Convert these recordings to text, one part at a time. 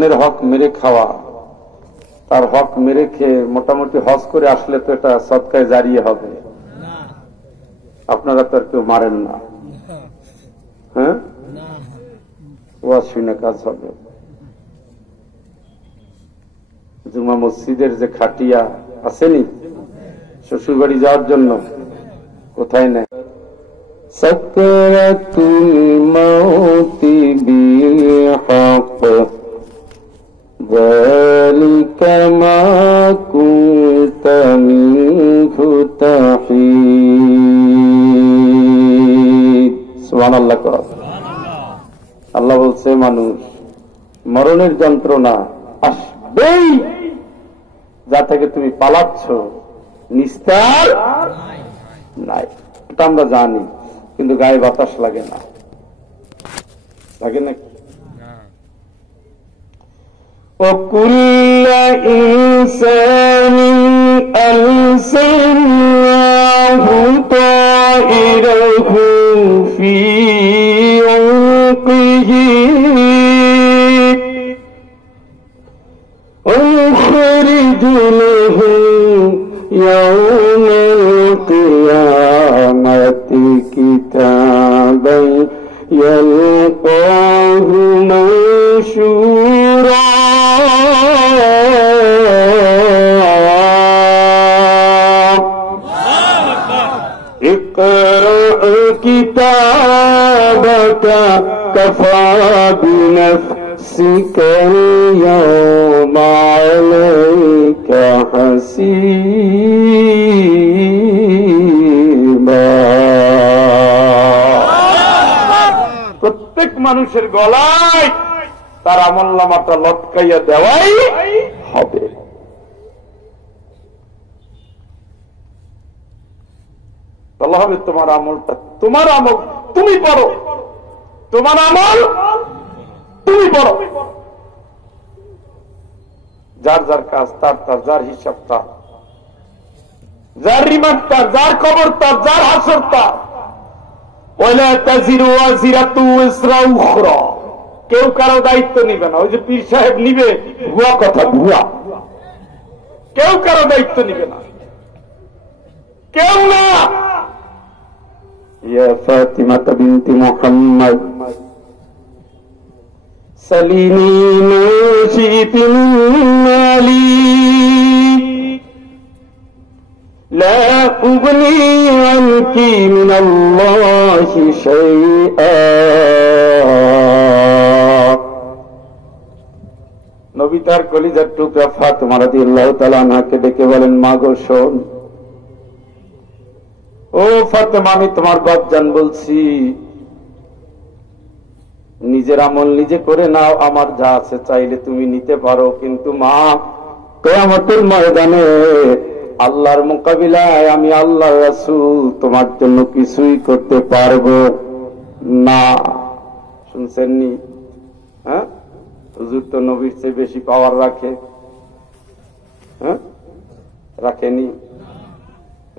বোনের হক মেরে খাওয়া, তার হক মেরে খেয়ে মোটামুটি হজ করে আসলে তো এটা সদকায় জারিয়ে হবে। আপনারা তো আর কেউ মারেন না, হ্যাঁ? ওয়াজ শুনে কাজ হবে। জুমা মসজিদের যে খাটিয়া আসেনি শ্বশুর বাড়ি যাওয়ার জন্য, কোথায় নেই? সাকরাতুল মাউতি বিল হক যালিকা মা কুনতা মিনহু তাহিদ। সুবহানাল্লাহ। আল্লাহ বলছে মানুষ মরণের যন্ত্রণা আসবেই, যা থেকে তুমি পালাচ্ছ নিস্তার নাই। এটা আমরা জানি, কিন্তু গায়ে বাতাস লাগে না, লাগে নাকি? وَكُلَّ إِنسَانٍ أَلْزَمْنَاهُ طَائِرَهُ فِي عُنُقِهِ وَنُخْرِجُ لَهُ يَوْمَ الْقِيَامَةِ كِتَابًا يَلْقَاهُ مَنشُورًا اقرأ كتابك كفى بنفسك اليوم عليك حسيبا। প্রত্যেক মানুষের গলায় তার আমলনামাটা লটকাইয়া দেওয়াই হবে। বলা হবে তোমার আমলটা, তোমার আমল তুমি পড়ো, তোমার আমল তুমি পড়ো। যার যার কাজ তার তার, যার হিসাব তার, যার রিমান্ড তার, যার কবর তার, যার হাসর তার। ওয়ালা তাজিরু ওয়াজিরাতু ইসরা উখরা, কেউ কারো দায়িত্ব নিবে না। ওই যে পীর সাহেব নিবে, ভুয়া কথা, ভুয়া। কেউ কারো দায়িত্ব নিবে না, কেউ না। ইয়া ফাতিমা বিনতি মুহাম্মদ সালিনি মা শি'তি মিন মালি লা উগনি আনকি মিনাল্লাহি শাইআ। নবী তার কলিজার টুকরা ফাতিমা রাদিয়াল্লাহু তাআলা আনহাকে ডেকে বলেন, মা গো শোন, ও ফাতেমা, আমি তোমার বাপজান বলছি, নিজের আমল নিজে করে নাও, আমার যা আছে চাইলে তুমি নিতে পারো, কিন্তু মা কিয়ামতের ময়দানে আল্লাহর মোকাবিলায় আমি আল্লাহর রাসূল তোমার জন্য কিছুই করতে পারবো না। শুনছেননি? হ্যাঁ, হুজুর তো নবীর চেয়ে বেশি পাওয়ার রাখে, হ্যাঁ রাখেনি?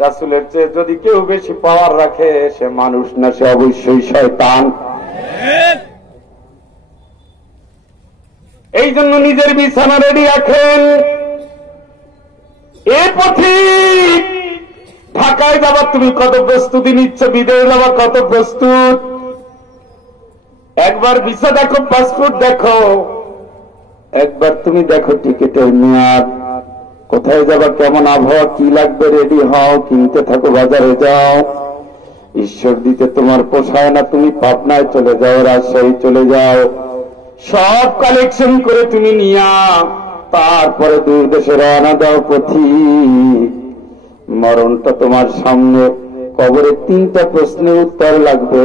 রাসূলের চেয়ে যদি কেউ বেশি পাওয়ার রাখে, সে মানুষ না, সে অবশ্যই শয়তান। এই জন্য নিজের বিছানা রেডি রাখেন। এ পথিক, ঢাকায় যাবার তুমি কত প্রস্তুতি নিচ্ছ, বিদেশে যাবার কত প্রস্তুত। একবার ভিসা দেখো, পাসপোর্ট দেখো, একবার তুমি দেখো টিকিটের মেয়াদ, কোথায় যাবা, কেমন আবহাওয়া, কি লাগবে, রেডি হও, কিনতে থাকো, বাজারে যাও। ঈশ্বর দিতে তোমার পোষায় না, তুমি পাবনায় চলে যাও, রাজশাহী চলে যাও, সব কালেকশন করে তুমি নিয়া তারপরে দূর দেশে রওনা দাও। পথিক, মরণটা তোমার সামনে, কবরে 3টা প্রশ্নের উত্তর লাগবে,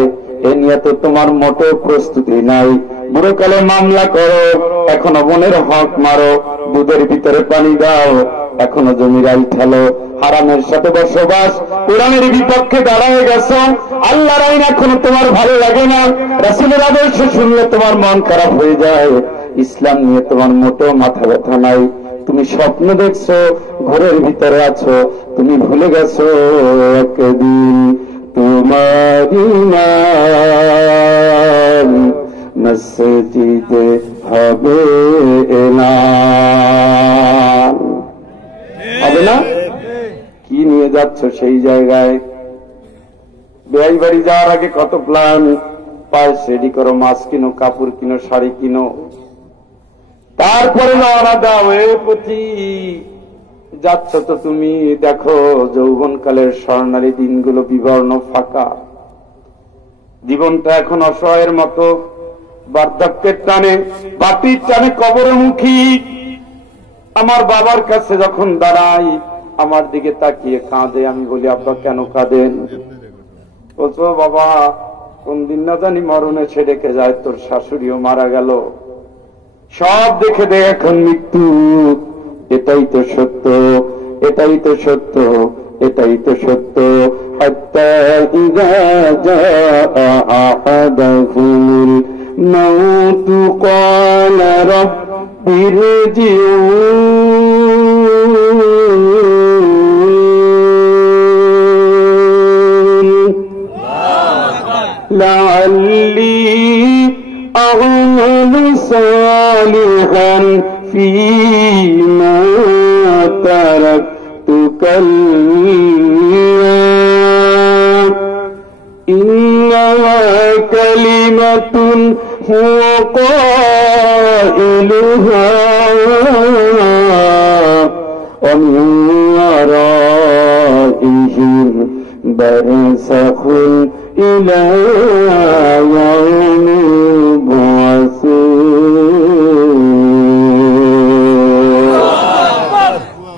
এ নিয়ে তো তোমার মোটেও প্রস্তুতি নাই। বুড়োকালে মামলা করো, এখনো বোনের হক মারো, দুধের ভিতরে পানি দাও, এখনো জমিরাই ঠেলো, হারামের সাথে বসবাস, কোরআনের বিপক্ষে দাঁড়ায় গেছো, আল্লাহর আইন এখনো তোমার ভালো লাগে না, রাসূলের আদর্শ শুনলে তোমার মন খারাপ হয়ে যায়, ইসলাম নিয়ে তোমার মোটেও মাথা ব্যথা নাই, তুমি স্বপ্ন দেখছো, ঘরের ভিতরে আছো, তুমি ভুলে গেছো একদিন তোমারি নাম মসজিদে হবে যাচ্ছ সেই জায়গায়। বিয়ে বাড়ি যাওয়ার আগে কত প্ল্যান, পায়েস রেডি করো, মাছ কিনো, কাপড় কিনো, শাড়ি কিনো, তারপরে রওনা দাও। এ পথি যাচ্ছ তো তুমি, দেখো যৌবনকালের স্বর্ণালী দিনগুলো বিবর্ণ ফাঁকা, জীবনটা এখন অসহায়ের মতো, বার্ধক্যের টানে, বাতির টানে কবরমুখী। আমার বাবার কাছে যখন দাঁড়াই, আমার দিকে তাকিয়ে কাঁদে। আমি বলি, আব্বা কেন কাঁদেন? বলছো, বাবা কোন দিন না জানি মরণে ছেড়ে যায়, তোর শাশুড়িও মারা গেল, সব দেখে দে এখন মৃত্যু। এটাই তো সত্য, এটাই তো সত্য, এটাই তো সত্য। হাত্তা ইযা জাআ আহাদাহুমুল মাউতু ক্বালা রাব্বিরজিউন লাআল্লি أعمل صالحا فيما تركت كلا إنها كلمة هو قائلها ومن ورائهم برزخ إلى يوم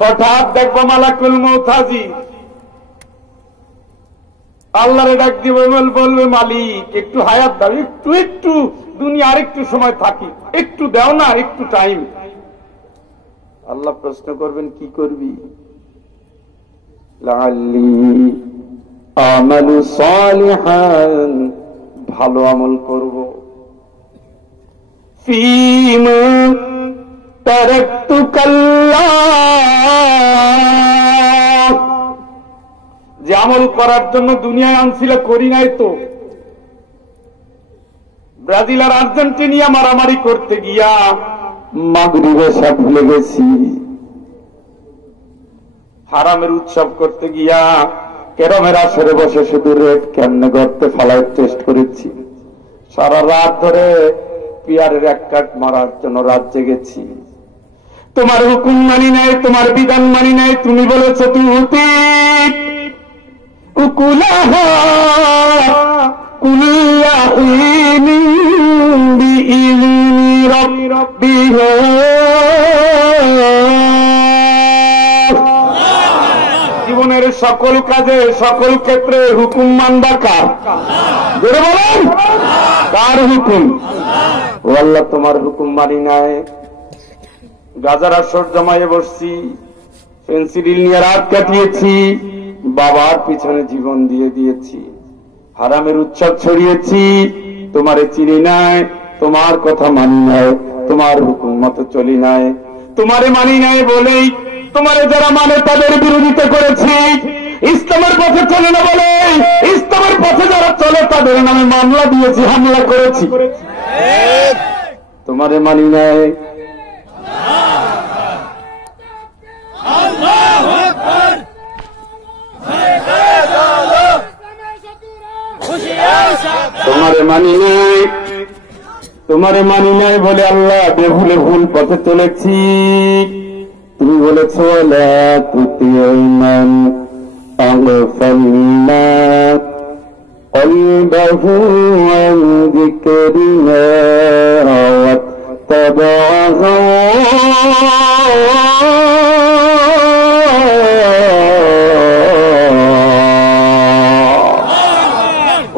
হঠাৎ দেখবো মালাকুল মউত হাজির, আল্লাহরে ডাক দিবে, বলবে মালিক একটু হায়াত দাও, একটু একটু দুনিয়া আরেকটু সময় থাকি, একটু দাও না, একটু টাইম। আল্লাহ প্রশ্ন করবেন, কি করবি? লাআল্লি আমালু সালিহান, ভালো আমল করব। ফীমা তারাকতু কাল্লা, যে আমল করার জন্য দুনিয়ায় আনছিল করি নাই তো। ব্রাজিল আর আর্জেন্টিনা মারামারি করতে গিয়া মাগরিব এশা ভুলে গেছি, হারামের উৎসব করতে গিয়া কেরমের আসরে বসে শুধু রেড কেমনে গর্তে ফালায় টেস্ট করেছি, সারা রাত ধরে পিয়ারের এক কাট মারার জন্য রাত জেগেছি। তোমার হুকুম মানি নাই, তোমার বিধান মানি নাই, তুমি বলেছো তুতি উকুলাহা কুল্লা হিনিন বিইذনি রাব্বিহা। জীবনের সকল কাজে সকল ক্ষেত্রে হুকুম মানবা কার? জোরে বলেন, কার হুকুম? ও আল্লাহ, তোমার হুকুম মানি নাই। গাজার আসর জমায়ে বসছি, পেন্সিল নিয়ে রাত কাটিয়েছি, বাবার পিছনে জীবন দিয়ে দিয়েছি, হারামের উৎসব ছড়িয়েছি, তোমারে চিনি নাই, তোমার কথা মানি নাই, তোমার হুকুম মতো চলি নাই। তোমারে মানি নাই বলেই তোমারে যারা মানে তাদের বিরোধিতা করেছি, ইসলামের পথে চলে না বলে ইসলামের পথে যারা চলে তাদের নামে মামলা দিয়েছি, হামলা করেছি। তোমারে মানি নাই। তোমারে মানি নাই, তোমারে মানি নাই বলে আল্লাহ বেভুলে ভুল পথে চলেছি। তুমি বলেছো লা তুতিমান আগফালনা কলবাহু আন যিকরিনা ওয়াত্তাবা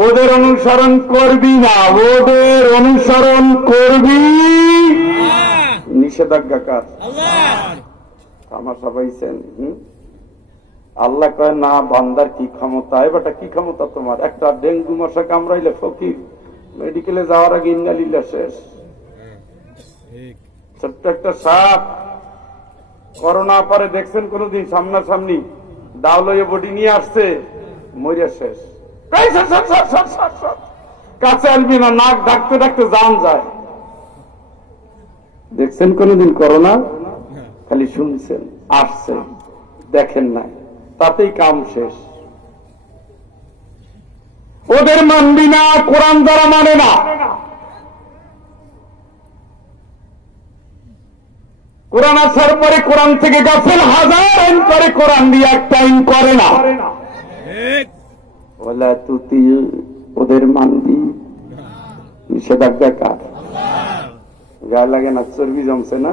ওদের অনুসরণ করবি না, ওদের অনুসরণ করবি। নিষেধাজ্ঞা কার? আমার সবাইছেন। আল্লাহ কয় না, বান্দার কি ক্ষমতা? এবারটা কি ক্ষমতা তোমার? একটা ডেঙ্গু মশা কামড়াইলে ফকির মেডিকেলে যাওয়ার আগে ইন্নালিল্লাহ শেষ। ছোট্ট একটা সাপ করোনা পরে দেখছেন কোনদিন সামনাসামনি? দাওলয়ে বডি নিয়ে আসছে, মরিয়া শেষ। কাছে আনবি না, নাক ডাকতে ডাকতে জান যায়। দেখছেন কোনদিন করোনা? খালি শুনছেন, আসছেন, দেখেন নাই। তাতেই কাম শেষ। ওদের মানবি না, কোরআন যারা মানে না, কোরআন আসার পরে কোরআন থেকে গাফেল হাজার আইন করে, কোরআন দিয়ে একটা আইন করে না। ওলা তুই ওদের মানবি, নিষেধাজ্ঞা কার? গায়ে লাগে না? চর্বি জমছে না?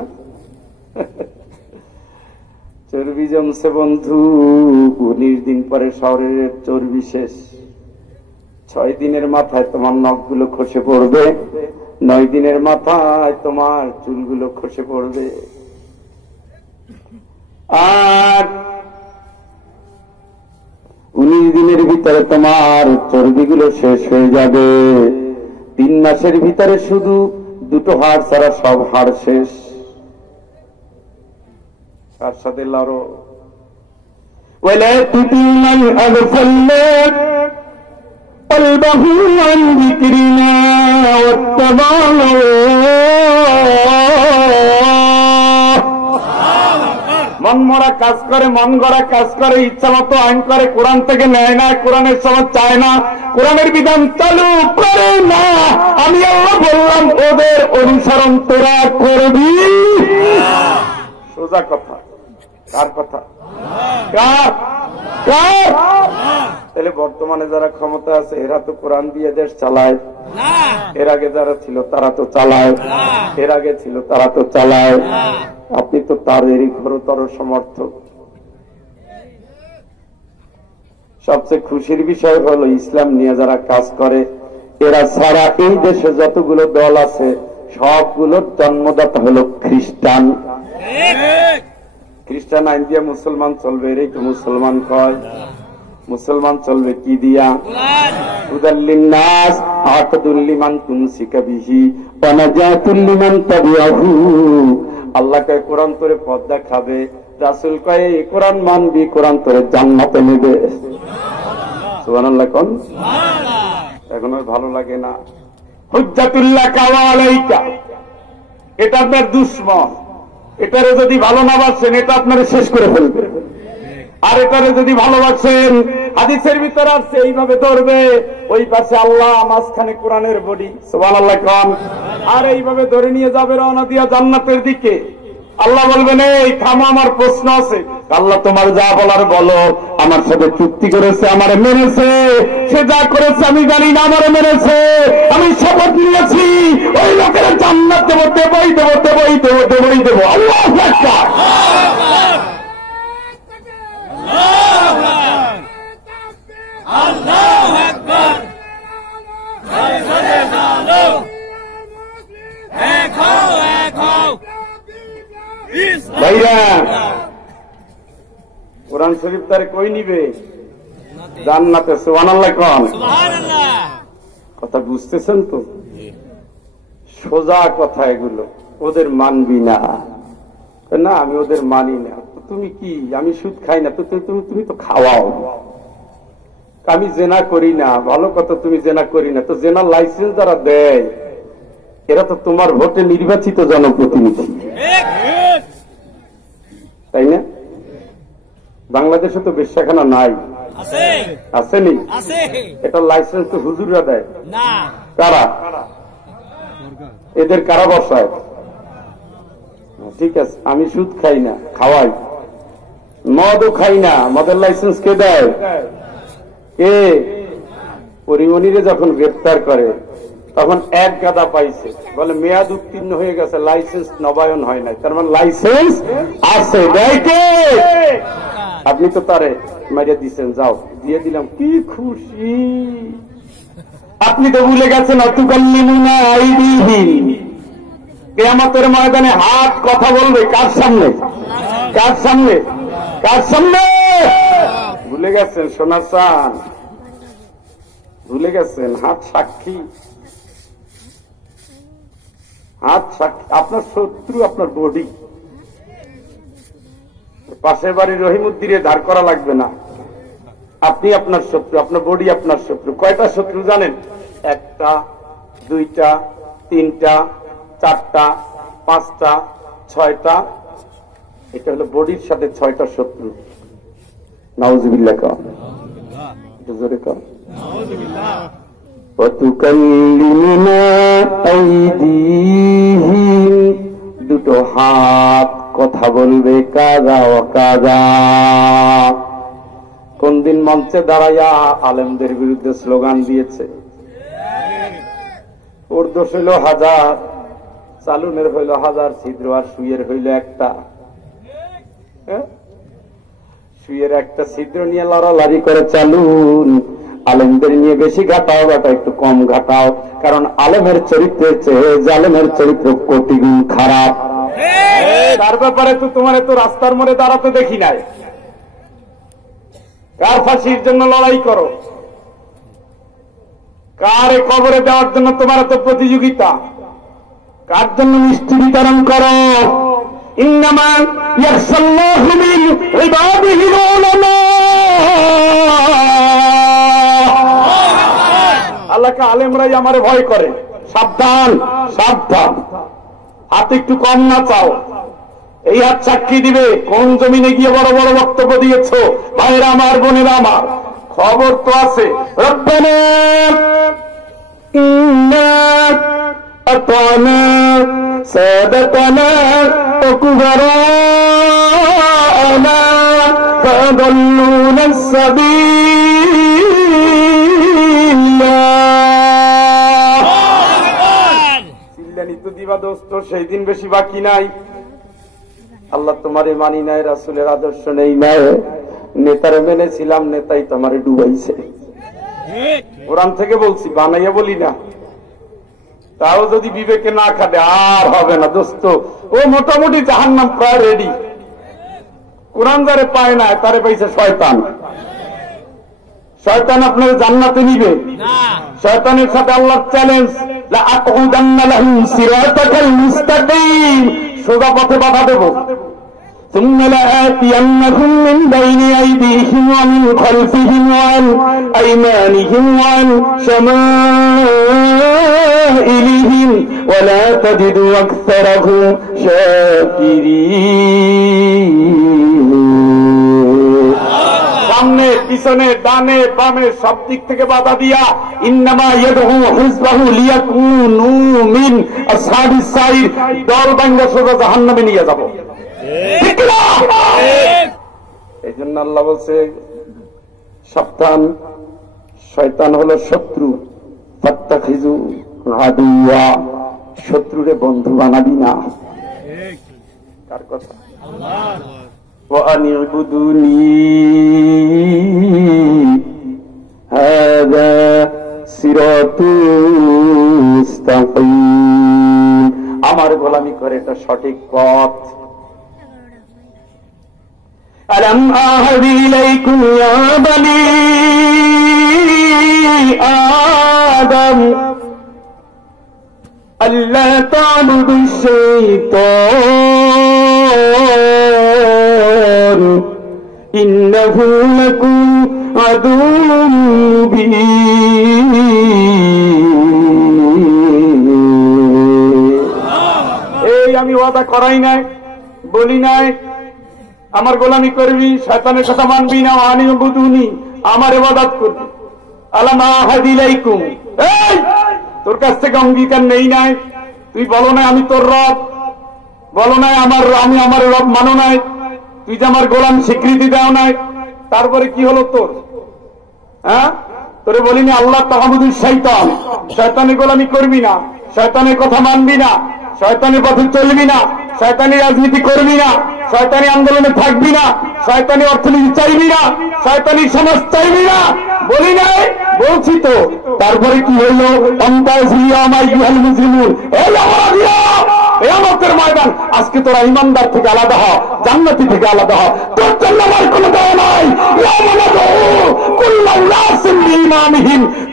চর্বি জমছে বন্ধু। 19 দিন পরে শহরের চর্বি শেষ। 6 দিনের মাথায় তোমার নখগুলো খসে পড়বে, 9 দিনের মাথায় তোমার চুলগুলো খসে পড়বে, আর 19 দিনের ভিতরে তোমার চর্বিগুলো শেষ হয়ে যাবে। 3 মাসের ভিতরে শুধু 2টো হাড় ছাড়া সব হাড় শেষ। তার সাথে লড়ো। ওয়ালা তুতিমান আগফালনা কলবাহু আন যিকরিনা ওয়াত্তাবা'আ মন মরা কাজ করে, মন গড়া কাজ করে, ইচ্ছা মতো আইন করে, কোরআন থেকে নেয় না, কোরআনের সমাজ চায় না, কোরআনের বিধান চালু করে না। আমি আল্লাহ বললাম ওদের অনুসরণ তোরা করবি। সোজা কথা। কার কথা? কার? কার? তাহলে বর্তমানে যারা ক্ষমতা আছে এরা তো কোরআন দিয়ে দেশ চালায়। এর আগে যারা ছিল তারা তো চালায়, এর আগে ছিল তারা তো চালায়। আপনি তো তাদেরই ঘোরতর সমর্থক। সবচেয়ে খুশির বিষয় হলো ইসলাম নিয়ে যারা কাজ করে এরা ছাড়া এই দেশে যতগুলো দল আছে সবগুলোর জন্মদাতা হলো খ্রিস্টান। খ্রিস্টান আইন দিয়ে মুসলমান চলবে, এরাই তো মুসলমান কয়। মুসলমান চলবে কি দিয়া? হুদাল্লিন নাস আতাদুল লিমান তুমসিকা বিহি ওয়া নাজাতুল লিমান তাবিআহু। আল্লাহ কয় কোরআন তোরে পথ দেখাবে, রাসূল কয় এই কোরআন মানবি, কোরআন তোরে জান্নাতে নেবে। সুবহানাল্লাহ কোন? সুবহানাল্লাহ। এখন আর ভালো লাগে না। হুজ্জাতুল্লাহ ওয়া আলাইকা, এটা আপনার দুশমন। এটারে যদি ভালো না বাসেন এটা আপনারে শেষ করে ফেলবে। আর এটারে যদি ভালোবাসেন, হাদিসের ভিতরে আসছে এইভাবে ধরবে, ওই পাশে আল্লাহ, মাঝখানে কোরআনের বডি। সুবহানাল্লাহ কোন? আর এইভাবে ধরে নিয়ে যাবে রওনা দিয়া জান্নাতের দিকে। আল্লাহ বলবেন এই থামো, আমার প্রশ্ন আছে। আল্লাহ তোমার যা বলার বলো। আমার সাথে চুক্তি করেছে, আমার মেনেছে, সে যা করেছে আমি জানি না, আমার মেনেছে। আমি শপথ নিয়েছি ওই লোকের জান্নাত দেবো, দেবই দেবো, দেবই দেবো, দেবই দেবো। আল্লাহু আকবার। আল্লাহু আকবার। ভাইরা, কোরআন শরীফ তার কই নিবে? জান্নাতে। সুবহানাল্লাহ কোন? সুবহানাল্লাহ। কথা বুঝতেছেন তো? সোজা কথা এগুলো। ওদের মানবি না? না আমি ওদের মানি না। তুমি কি? আমি সুদ খাই না তো, তুমি তো খাওয়াও। আমি জেনা করি না। ভালো কথা, তুমি জেনা করি না তো জেনার লাইসেন্স যারা দেয় এরা তো তোমার ভোটে নির্বাচিত জনপ্রতিনিধি, তাই না? বাংলাদেশে তো বেশ্যাখানা নাই, আসেনি? এটা লাইসেন্স তো হুজুররা দেয়। কারা? এদের কারা বসায়? ঠিক আছে, আমি সুদ খাই না, খাওয়াই। মদও খাই না, মদের লাইসেন্স কে দেয়? কে? পরিমণিরে যখন গ্রেফতার করে তখন এক গাদা পাইছে, বলে মেয়াদ উত্তীর্ণ হয়ে গেছে, লাইসেন্স নবায়ন হয় নাই। তার মানে লাইসেন্স আছে, দেয় কে? আপনি তো তারে মারিয়ে দিচ্ছেন, যাও দিয়ে দিলাম, কি খুশি। আপনি তো ভুলে গেছেন অতুকাল্লিমুনা আইদিহিম, কিয়ামতের ময়দানে হাত কথা বলবে কার সামনে? কার সামনে? কার সামনে? ভুলে গেছেন সোনার চান? ভুলে গেছেন? হাত সাক্ষী। হাত সাক্ষী। আপনার শত্রু আপনার বডি। পাশের বাড়ির রহিমউদ্দিনে ধার করা লাগবে না। আপনি আপনার শত্রু, আপনার বডি আপনার শত্রু। কয়টা শত্রু জানেন? 1টা, 2টা, 3টা, 4টা, 5টা, 6টা। এটা হলো বডির সাথে 6টা শত্রু। নাউযুবিল্লাহ কও, জোরে কও। ওয়াতুকাল্লিমুনা আইদিহিম, দুটো হাত কথা বলবে কাযা ওয়া কাযা। কোন দিন মঞ্চে দাঁড়াইয়া আলেমদের বিরুদ্ধে স্লোগান দিয়েছে, ওর দোষ হইল 1000, চালুনের হইল 1000 ছিদ্র, আর সুইয়ের হইল একটা। সুইয়ের একটা ছিদ্র নিয়ে লড়ালড়ি করে চালুন। আলেমদের নিয়ে বেশি ঘাটাও ঘাটাও, একটু কম ঘাটাও, কারণ আলেমের চরিত্রের চেয়ে জালেমের চরিত্র কোটি গুণ খারাপ। তার ব্যাপারে তো তোমার তো রাস্তার মোড়ে দাঁড়াতে দেখি নাই। কার ফাঁসির জন্য লড়াই করো, কার কবরে দেওয়ার জন্য তোমার তো প্রতিযোগিতা, কার জন্য মিষ্টি বিতরণ করো। ইন্নামা ইয়াখশাল্লাহু মিন ইবাদিহিল উলামা। আল্লাহকে আলেমরাই আমারে ভয় করে। সাবধান সাবধান, হাত একটু কম না চাও। এই হাত সাক্ষী দিবে কোন জমিনে গিয়ে বড় বড় বক্তব্য দিয়েছ। ভাইরা আমার, বোনেরা আমার, খবর তো আছে। রব্বানা ইন্না আতানা সাদাতানা ওয়া কুবারানা ফাদাল্লুনা সাবিলা। চিল্লানি তো দিবা দোস্ত, সেই দিন বেশি বাকি নাই। আল্লাহ তোমারে মানি নাই, রাসূলের আদর্শ নেই নাই, নেতারে মেনেছিলাম, নেতাই তোমারে ডুবাইছে। কোরআন থেকে বলছি, বানাইয়া বলি না। তাও যদি বিবেকে না খাটে আর হবে না দোস্ত। ও মোটামুটি জাহান্নাম প্রায় রেডি। কোরআন যারে পায় না তারে পাইছে শয়তান। শয়তান আপনার জান্নাতে নিবে। শয়তানের সাথে আল্লাহর চ্যালেঞ্জ, লা আকুদান্না লাহুম সিরাতাকাল মুস্তাকিম, সোজা পথে বাধা দেব। ثم لآتينهم من بين أيديهم ومن خلفهم وعن أيمانهم وعن شمائلهم ولا تجد أكثرهم شاكرين। সামনে পিছনে ডানে বামে সব দিক থেকে বাধা দিয়া ইন্নামা ইয়াদউ হিজবাহু লিয়াকুনু মিন আসহাবিস সাইর, দল ভাঙ্গা সোজা জাহান্নামে নিয়ে যাব। এই জন্য আল্লাহ বলছে সাবধান, শয়তান হলো শত্রু। ফাত্তাখিযু আদুওয়া, শত্রুরে বন্ধু বানাবি না। কার কথা? ওয়া আনিবুদুনি হাযা সিরাতুল মুস্তাকিম, আমার গোলামি করে, এটা সঠিক পথ। ألم أعهد إليكم يا بني آدم ألا تعبدوا الشيطان إنه لكم عدو مبين। এই আমি ওয়াদা করাই নাই, বলি নাই আমার গোলামি করবি, শয়তানের কথা মানবি না, আনিবুদুনি, আমার ইবাদত করবি। আলাম আহাদ ইলাইকুম, এই তোর কাছ থেকে অঙ্গীকার নেই নাই, তুই বলো না আমি তোর রব, বলো নাই আমি আমার রব মানো নাই, তুই যে আমার গোলাম স্বীকৃতি দাও নাই, তারপরে কি হলো তোর? হ্যাঁ, তোরে বলিনি আল্লাহ তাআবুদুশ শয়তান, শয়তানের গোলামি করবি না, শয়তানের কথা মানবি না, শয়তানের পথে চলবি না, শয়তানি রাজনীতি করবি না, শয়তানি আন্দোলনে থাকবি না, শয়তানি অর্থনীতি চাইবি না, শয়তানি সমাজ চাইবি না, বলি নাই? বলছি তো। তারপরে কি হইল? কিয়ামতের ময়দান, আজকে তোরা ইমানদার থেকে আলাদা হ, জান্নাতি থেকে আলাদা হ, তোর জন্য আমার কোনো দেওয়া নাই।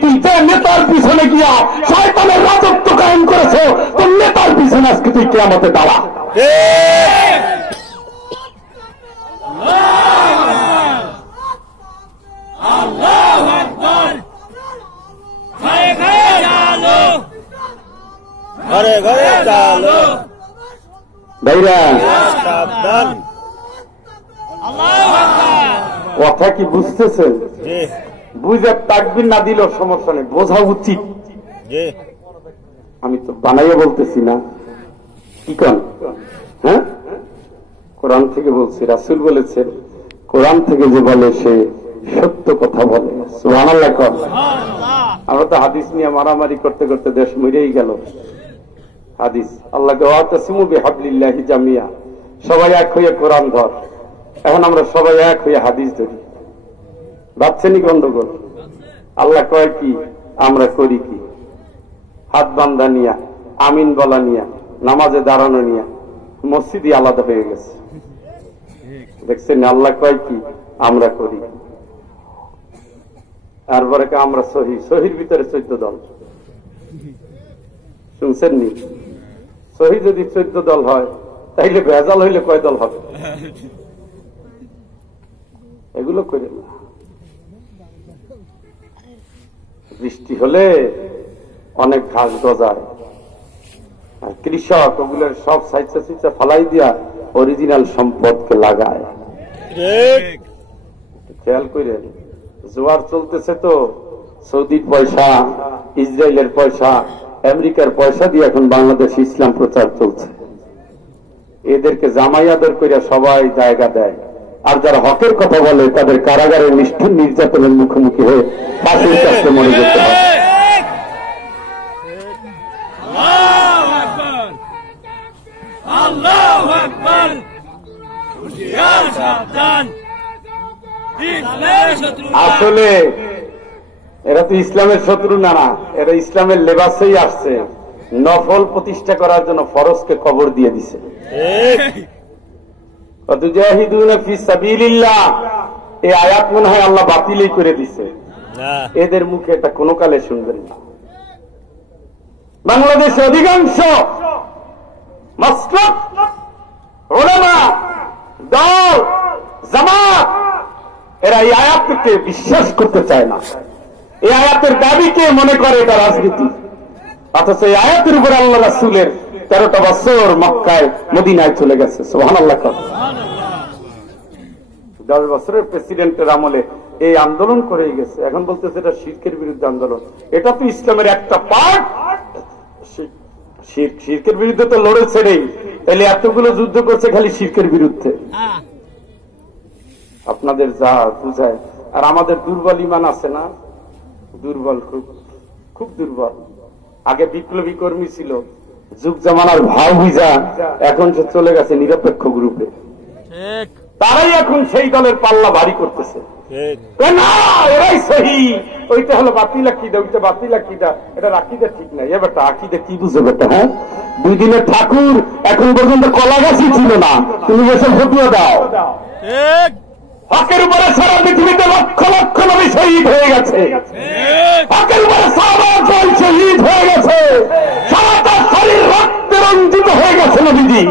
তুই যে নেতার পিছনে গিয়া শয়তানের রাজত্ব কায়েম করেছো, তোর নেতার পিছনে আজকে তুই কিয়ামতে দাঁড়া। ঘরে ঘরে চালো ভাইরা, সাবধান। আল্লাহু আকবার। কথা কি বুঝতেছেন? জি বুঝে তাকবীর না দিলেও সমস্যা নেই, বোঝা উচিত। জি আমি তো বানাইয়া বলতেছি না, কি কন? হ্যাঁ, কোরআন থেকে বলছি, রাসূল বলেছেন কোরআন থেকে যে বলে সে সত্য কথা বলে। সুবহানাল্লাহ কর। আমরা তো হাদিস নিয়ে মারামারি করতে করতে দেশ মরেই গেল। হাদিস আল্লাহকে ওয়াতাসিমু বিহাবলিল্লাহি জামিয়া, সবাই এক হয়ে কোরআন ধর। এখন আমরা সবাই এক হয়ে হাদিস ধরি, ভাবছেনি গন্ডগোল। আল্লাহ কয় কি, আমরা করি কি? হাত বান্ধা নিয়া, আমিন বলা নিয়া, নামাজে দাঁড়ানো নিয়া মসজিদই আলাদা হয়ে গেছে। দেখছেন আল্লাহ কয় কি, আমরা করি। তারপরে আমরা সহি, সহির ভিতরে 14 দল। শুনছেন নি? সহি যদি 14 দল হয় তাইলে ভেজাল হইলে কয় দল হবে? এগুলো করে না। বৃষ্টি হলে অনেক ঘাস গজায়, কৃষক ওগুলোর সব সাইচা সিচা ফালাই দিয়া অরিজিনাল সম্পদকে লাগায়। খেয়াল করেন, জোয়ার চলতেছে তো সৌদির পয়সা, ইসরায়েলের পয়সা, আমেরিকার পয়সা দিয়ে এখন বাংলাদেশ ইসলাম প্রচার চলছে। এদেরকে জামাইয়াদের করে সবাই জায়গা দেয়, আর যারা হকের কথা বলে তাদের কারাগারের নিষ্ঠুর নির্যাতনের মুখোমুখি হয়ে ফাঁসির কাছে মরে যেতে হয়। আসলে এরা তো ইসলামের শত্রু না, এরা ইসলামের লেবাসেই আসছে। নফল প্রতিষ্ঠা করার জন্য ফরজকে কবর দিয়ে দিছে। এই আয়াত মনে হয় আল্লাহ বাতিলই করে দিছে। এদের মুখে এটা কোনো কালে শুনবেন না। বাংলাদেশে অধিকাংশ মাসলাক, উলামা, দল, জামাত এরা এই আয়াতকে বিশ্বাস করতে চায় না। এই আয়াতের দাবিকে মনে করে এটা রাজনীতি। অথচ এই আয়াতের উপর আল্লাহ রাসূলের 13টা বছর মক্কায় মদিনায় চলে গেছে। সুবহানাল্লাহ। 10 বছরের প্রেসিডেন্টের আমলে এই আন্দোলন করেই গেছে। এখন বলতেছে এটা শিরকের বিরুদ্ধে আন্দোলন। এটা তো ইসলামের একটা পার্ট। শিরকের বিরুদ্ধে তো লড়েছে নেই, তাহলে এতগুলো যুদ্ধ করছে খালি শিরকের বিরুদ্ধে। আপনাদের যা বুঝায়। আর আমাদের দুর্বল ইমান আছে না, দুর্বল, খুব খুব দুর্বল। আগে বিপ্লবী কর্মী ছিল, যুগ জামানার ভাও বুঝা এখন সে চলে গেছে নিরপেক্ষ গ্রুপে। তারাই এখন সেই দলের পাল্লা ভারী করতেছে। না এরাই সহি, ওইটা হলো বাতিল আকীদা, ওইটা বাতিল আকীদা, এটা আকীদা ঠিক নাই। এ বেটা আকীদা কি বুঝে বেটা? হ্যাঁ, 2 দিনের ঠাকুর এখন পর্যন্ত কলা গাছই ছিল না, তুমি বসে ফতুয়া দাও। হকের উপরে সারা পৃথিবীতে লক্ষ লক্ষ নবী শহীদ হয়ে গেছে। হকের উপরে সাহাবায়ে শহীদ হয়ে গেছে, সারাটা শরীর রক্তে রঞ্জিত হয়ে গেছে নবীজি।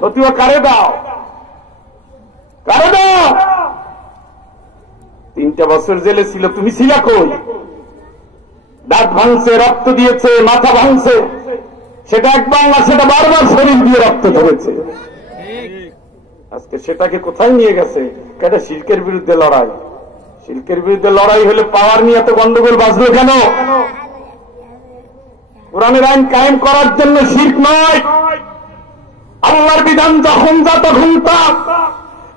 ফতুয়া কারে দাও, কারে দাও? 3টা বছর জেলে ছিল, তুমি ছিলা কই? দাঁত ভাঙছে, রক্ত দিয়েছে, মাথা ভাঙছে, সেটা একবার না, সেটা বারবার শরীর দিয়ে রক্ত ঝরেছে। আজকে সেটাকে কোথায় নিয়ে গেছে? এটা শিরকের বিরুদ্ধে লড়াই। শিরকের বিরুদ্ধে লড়াই হলে পাওয়ার নিয়ে এত গন্ডগোল বাজলো কেন? কোরআনের আইন কায়েম করার জন্য শিরক নয়, আল্লাহর বিধান যখন যা তখন তা।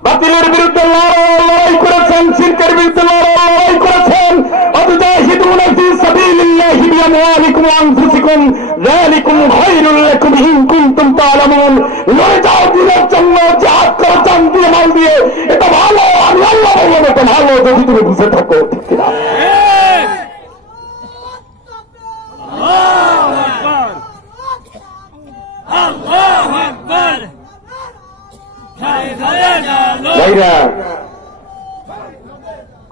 বাতিলের বিরুদ্ধে লড়াই করেছেন, শিরকের বিরুদ্ধে লড়াই করেছেন। অতুজাহিদুনা ফি সাবিলিল্লাহি বিআমওয়ালিকুম ওয়া আনফুসিকুম যালিকুম খায়রুল লাকুম ইন কুনতুম তা'লামুন। লড়ে যাও দিনের জন্য, জিহাদ করো জান দিয়ে মাল দিয়ে, এটা ভালো। আমি আল্লাহ বললাম এটা ভালো, যদি তুমি বুঝে থাকো। ঠিক কিনা? আল্লাহু আকবার, আল্লাহু আকবার। ভাইরা,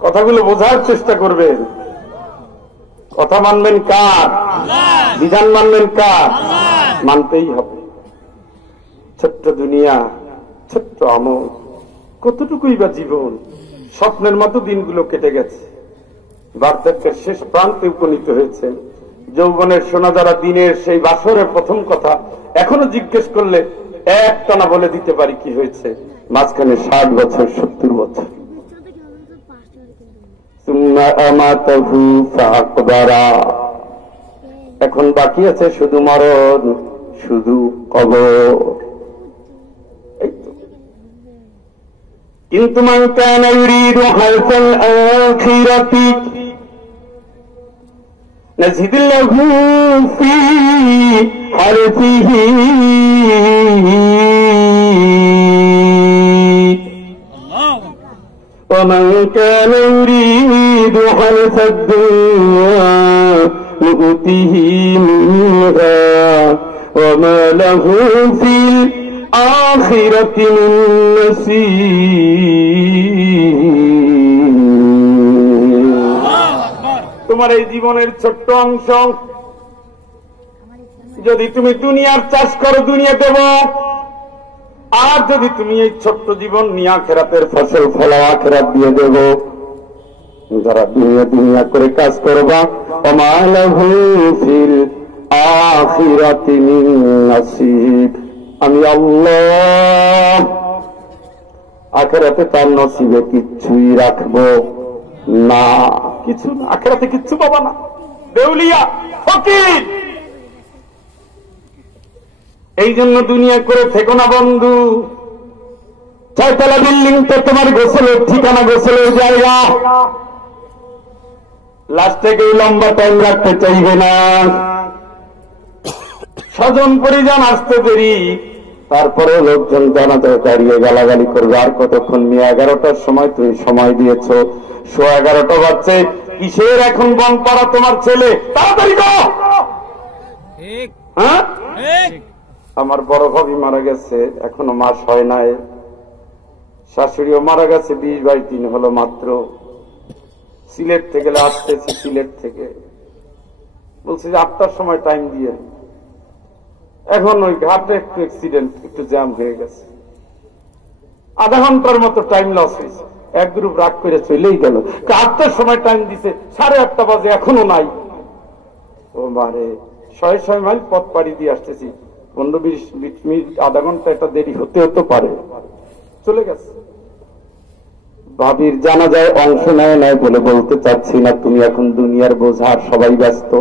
কথাগুলো বোঝার চেষ্টা করবেন। কথা মানবেন কার? বিধান মানবেন কার? মানতেই হবে। ছোট্ট দুনিয়া, ছোট্ট আমল, কতটুকুই বা জীবন। স্বপ্নের মতো দিনগুলো কেটে গেছে, বার্ধক্যের শেষ প্রান্তে উপনীত হয়েছে। যৌবনের সোনাদারা দিনের সেই বাসরের প্রথম কথা এখনো জিজ্ঞেস করলে একটানা বলে দিতে পারি কি হয়েছে। মাঝখানে 60 বছর, 70 বছর। সুম্মা আমাতাহু ফাআকবারা। এখন বাকি আছে শুধু মরণ, শুধু কবর। কিন্তু মান কানা ইউরিদু হারসাল আখিরাতি نزد له في حرثه ومن كان يريد حرث الدنيا نؤته منها وما له في الآخرة من نصيب। তোমার এই জীবনের ছোট্ট অংশ যদি তুমি দুনিয়ার চাষ করো, দুনিয়া দেব, আর যদি তুমি এই ছোট্ট জীবন নিয়ে আখিরাতের ফসল ফলাও, আখিরাত দিয়ে দেব। যারা দুনিয়া দুনিয়া করে কাজ করবা, ওমা লাহু ফিল আখিরাতি মিন নসিব, আমি আল্লাহ আখিরাতে তার নসিবে কিচ্ছুই রাখবো না, কিছু না, আখিরাতে কিচ্ছু পাবা না, দেউলিয়া ফকির। এই জন্য দুনিয়া করে থেকো না বন্ধু। 6 তলা বিল্ডিং তো তোমার গোসলের ঠিকানা, গোসলের জায়গা। লাস্টে কেউ লম্বা টাইম রাখতে চাইবে না। স্বজন পরিজন আসতে দেরি, তারপরে লোকজন জানাজায় দাঁড়িয়ে গালাগালি করবে। আর কতক্ষণ? 11টার সময় তুমি সময় দিয়েছ, 11:15 বাজছে। কিসের এখন বন পাড়া তোমার ছেলে? তাড়াতাড়ি করো। হ্যাঁ, আমার বড় ভাবি মারা গেছে, এখনো মাস হয় নাই। শাশুড়িও মারা গেছে, 20-22 দিন হলো মাত্র। সিলেট থেকে আসতেছি, সিলেট থেকে বলছে যে 8টার সময় টাইম দিয়ে। এখন ওই ঘাটে একটু অ্যাক্সিডেন্ট, একটু জ্যাম হয়ে গেছে, আধা ঘন্টার মতো টাইম লস হয়েছে। এক গ্রুপ রাগ করে চলেই গেল। 8টার সময় টাইম দিছে, 8:30 বাজে এখনো নাই। ও মারে, 6 মাইল পথ পাড়ি দিয়ে আসতেছি, 15-20 মিনিট, আধা ঘন্টা একটা দেরি হতে হতে পারে, চলে গেছে। ভাবির জানাজায় অংশ নেয় নাই বলে বলতে চাচ্ছি না, তুমি এখন দুনিয়ার বোঝার, সবাই ব্যস্ত।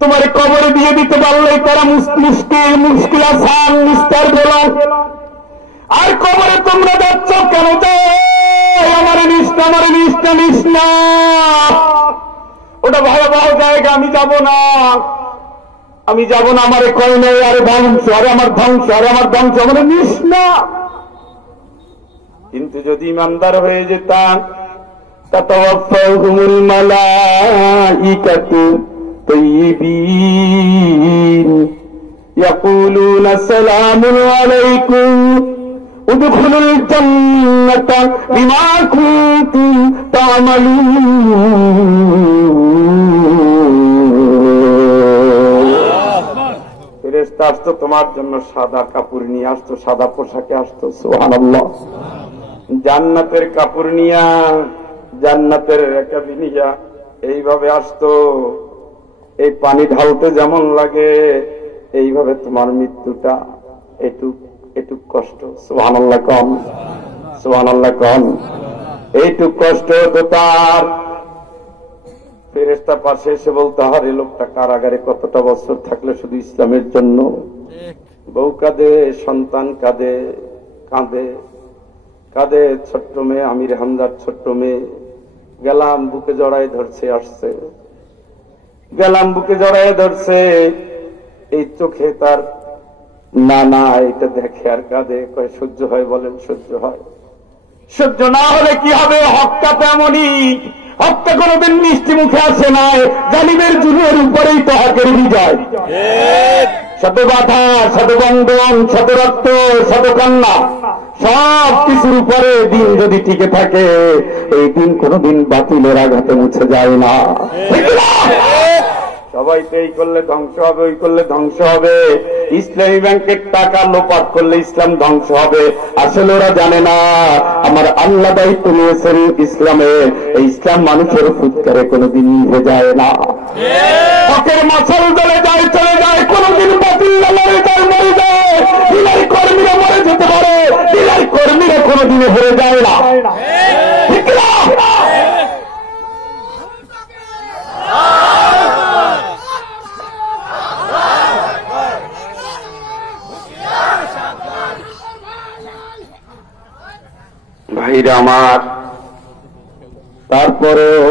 তোমার কবরে দিয়ে দিতে পারলে তারা মুশকিল আসান নিস্তার গেল। আর কবরে তোমরা যাচ্ছ কেন? আমার নিষ্ঠা, আমার নিষ্ঠা, নিষ্ঠা, ওটা ভয়াবহ জায়গা, আমি যাব না, আমি যাব না। আমার কয় নেই, আরে ধ্বংস, আরে আমার ধ্বংস, আরে আমার ধ্বংস, আমার নিষ্ঠা। কিন্তু যদি ইমানদার হয়ে যেতাম, তাতাওয়াফাহুমুল মালাইকাতু তাইয়িবিন ইয়াকুলুনা সালামুন আলাইকুম উদখুলুল জান্নাতা বিমা কুনতুম তা'মালুন। ফেরেশতা আসতো তোমার জন্য, সাদা কাপড় নিয়ে আসতো, সাদা পোশাকে আসতো। সুবহানাল্লাহ। জান্নাতের কাপড় নিয়া, জান্নাতের রেকাবি নিয়া এইভাবে আসতো। এই পানি ঢালতে যেমন লাগে, এইভাবে তোমার মৃত্যুটা এটুক কষ্ট। সুবহানাল্লাহ কম, সুবহানাল্লাহ কম, এইটুক কষ্ট তো তার। ফেরেশতা পাশে এসে বলতে, আরে লোকটা কারাগারে কতটা বছর থাকলে শুধু ইসলামের জন্য। বউ কাঁদে, সন্তান কাঁদে, কাঁদে কাঁদে। ছোট্ট মেয়ে, আমির হামজার ছোট্ট মেয়ে, গেলাম বুকে জড়ায় ধরছে, আসছে, গেলাম বুকে জড়ায় ধরছে। এই চোখে তার না এটা দেখে আর কাঁদে। কয় সহ্য হয়? বলেন সহ্য হয়? সহ্য না হলে কি হবে? হকটা তেমনই, হকটা কোনদিন মিষ্টি মুখে আসে নাই। জালিমের জুলের উপরেই তো হকের বিজয়। শত বাধা, শত বন্ধন, শত রক্ত, শত কান্না, সব কিছুর উপরে দিন যদি টিকে থাকে, এই দিন কোনদিন বাতিলের আঘাতে মুছে যায় না। সবাই তো এই করলে ধ্বংস হবে, ওই করলে ধ্বংস হবে। ইসলামী ব্যাংকের টাকা লোপাট করলে ইসলাম ধ্বংস হবে। আসলে ওরা জানে না, আমার আল্লাহ দায়িত্ব নিয়েছেন ইসলামের। এই ইসলাম মানুষের ফুৎকারে কোনদিন নিভে যায় না। হকের মাছল চলে যায়, চলে যায়, কোনদিন বাতিল মরে যায়, মরে যায়। দিনের কর্মীরা মরে যেতে পারে, দিনের কর্মীরা কোনদিন হয়ে যায় না। ঠিক না? ভাইরা আমার, তারপরেও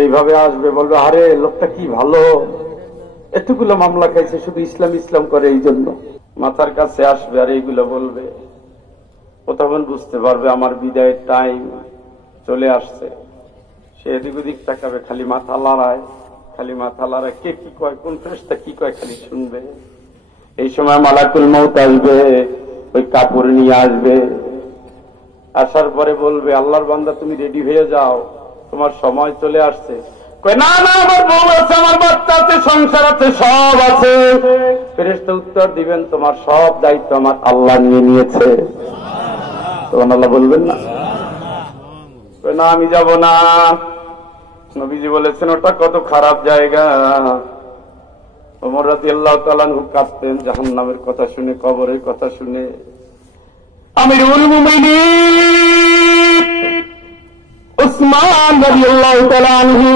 এইভাবে আসবে, বলবে আরে লোকটা কি ভালো, এতগুলো মামলা খাইছে, শুধু ইসলাম ইসলাম করে, এই জন্য মাথার কাছে আসবে আর এইগুলো বলবে। ও তখন বুঝতে পারবে আমার বিদায়ের টাইম চলে আসছে। সে এদিক ওদিক তাকাবে, খালি মাথা লড়ায়, খালি মাথা লড়ায়, কে কি কয়, কোন ফেরেশতা কি কয় খালি শুনবে। এই সময় মালাকুল মউত আসবে, ওই কাপড় নিয়ে আসবে, আসার পরে বলবে আল্লাহর বান্দা তুমি রেডি হয়ে যাও, তোমার সময় চলে আসছে। কয় না না, আমার বউ আছে, আমার বাচ্চা আছে, সংসার আছে, সব আছে। ফেরেশতা উত্তর দিবেন তোমার সব দায়িত্ব আমার আল্লাহ নিয়ে নিয়েছে। তখন আল্লাহ বলবেন না, না আমি যাব না। নবীজি বলেছেন ওটা কত খারাপ জায়গা। ওমর রাদিয়াল্লাহু তাআলা আনহু কাঁদতেন জাহান্নামের কথা শুনে, কবরের কথা শুনে। আমিরুল মুমিনিন উসমান রাদিয়াল্লাহু তাআলা আনহু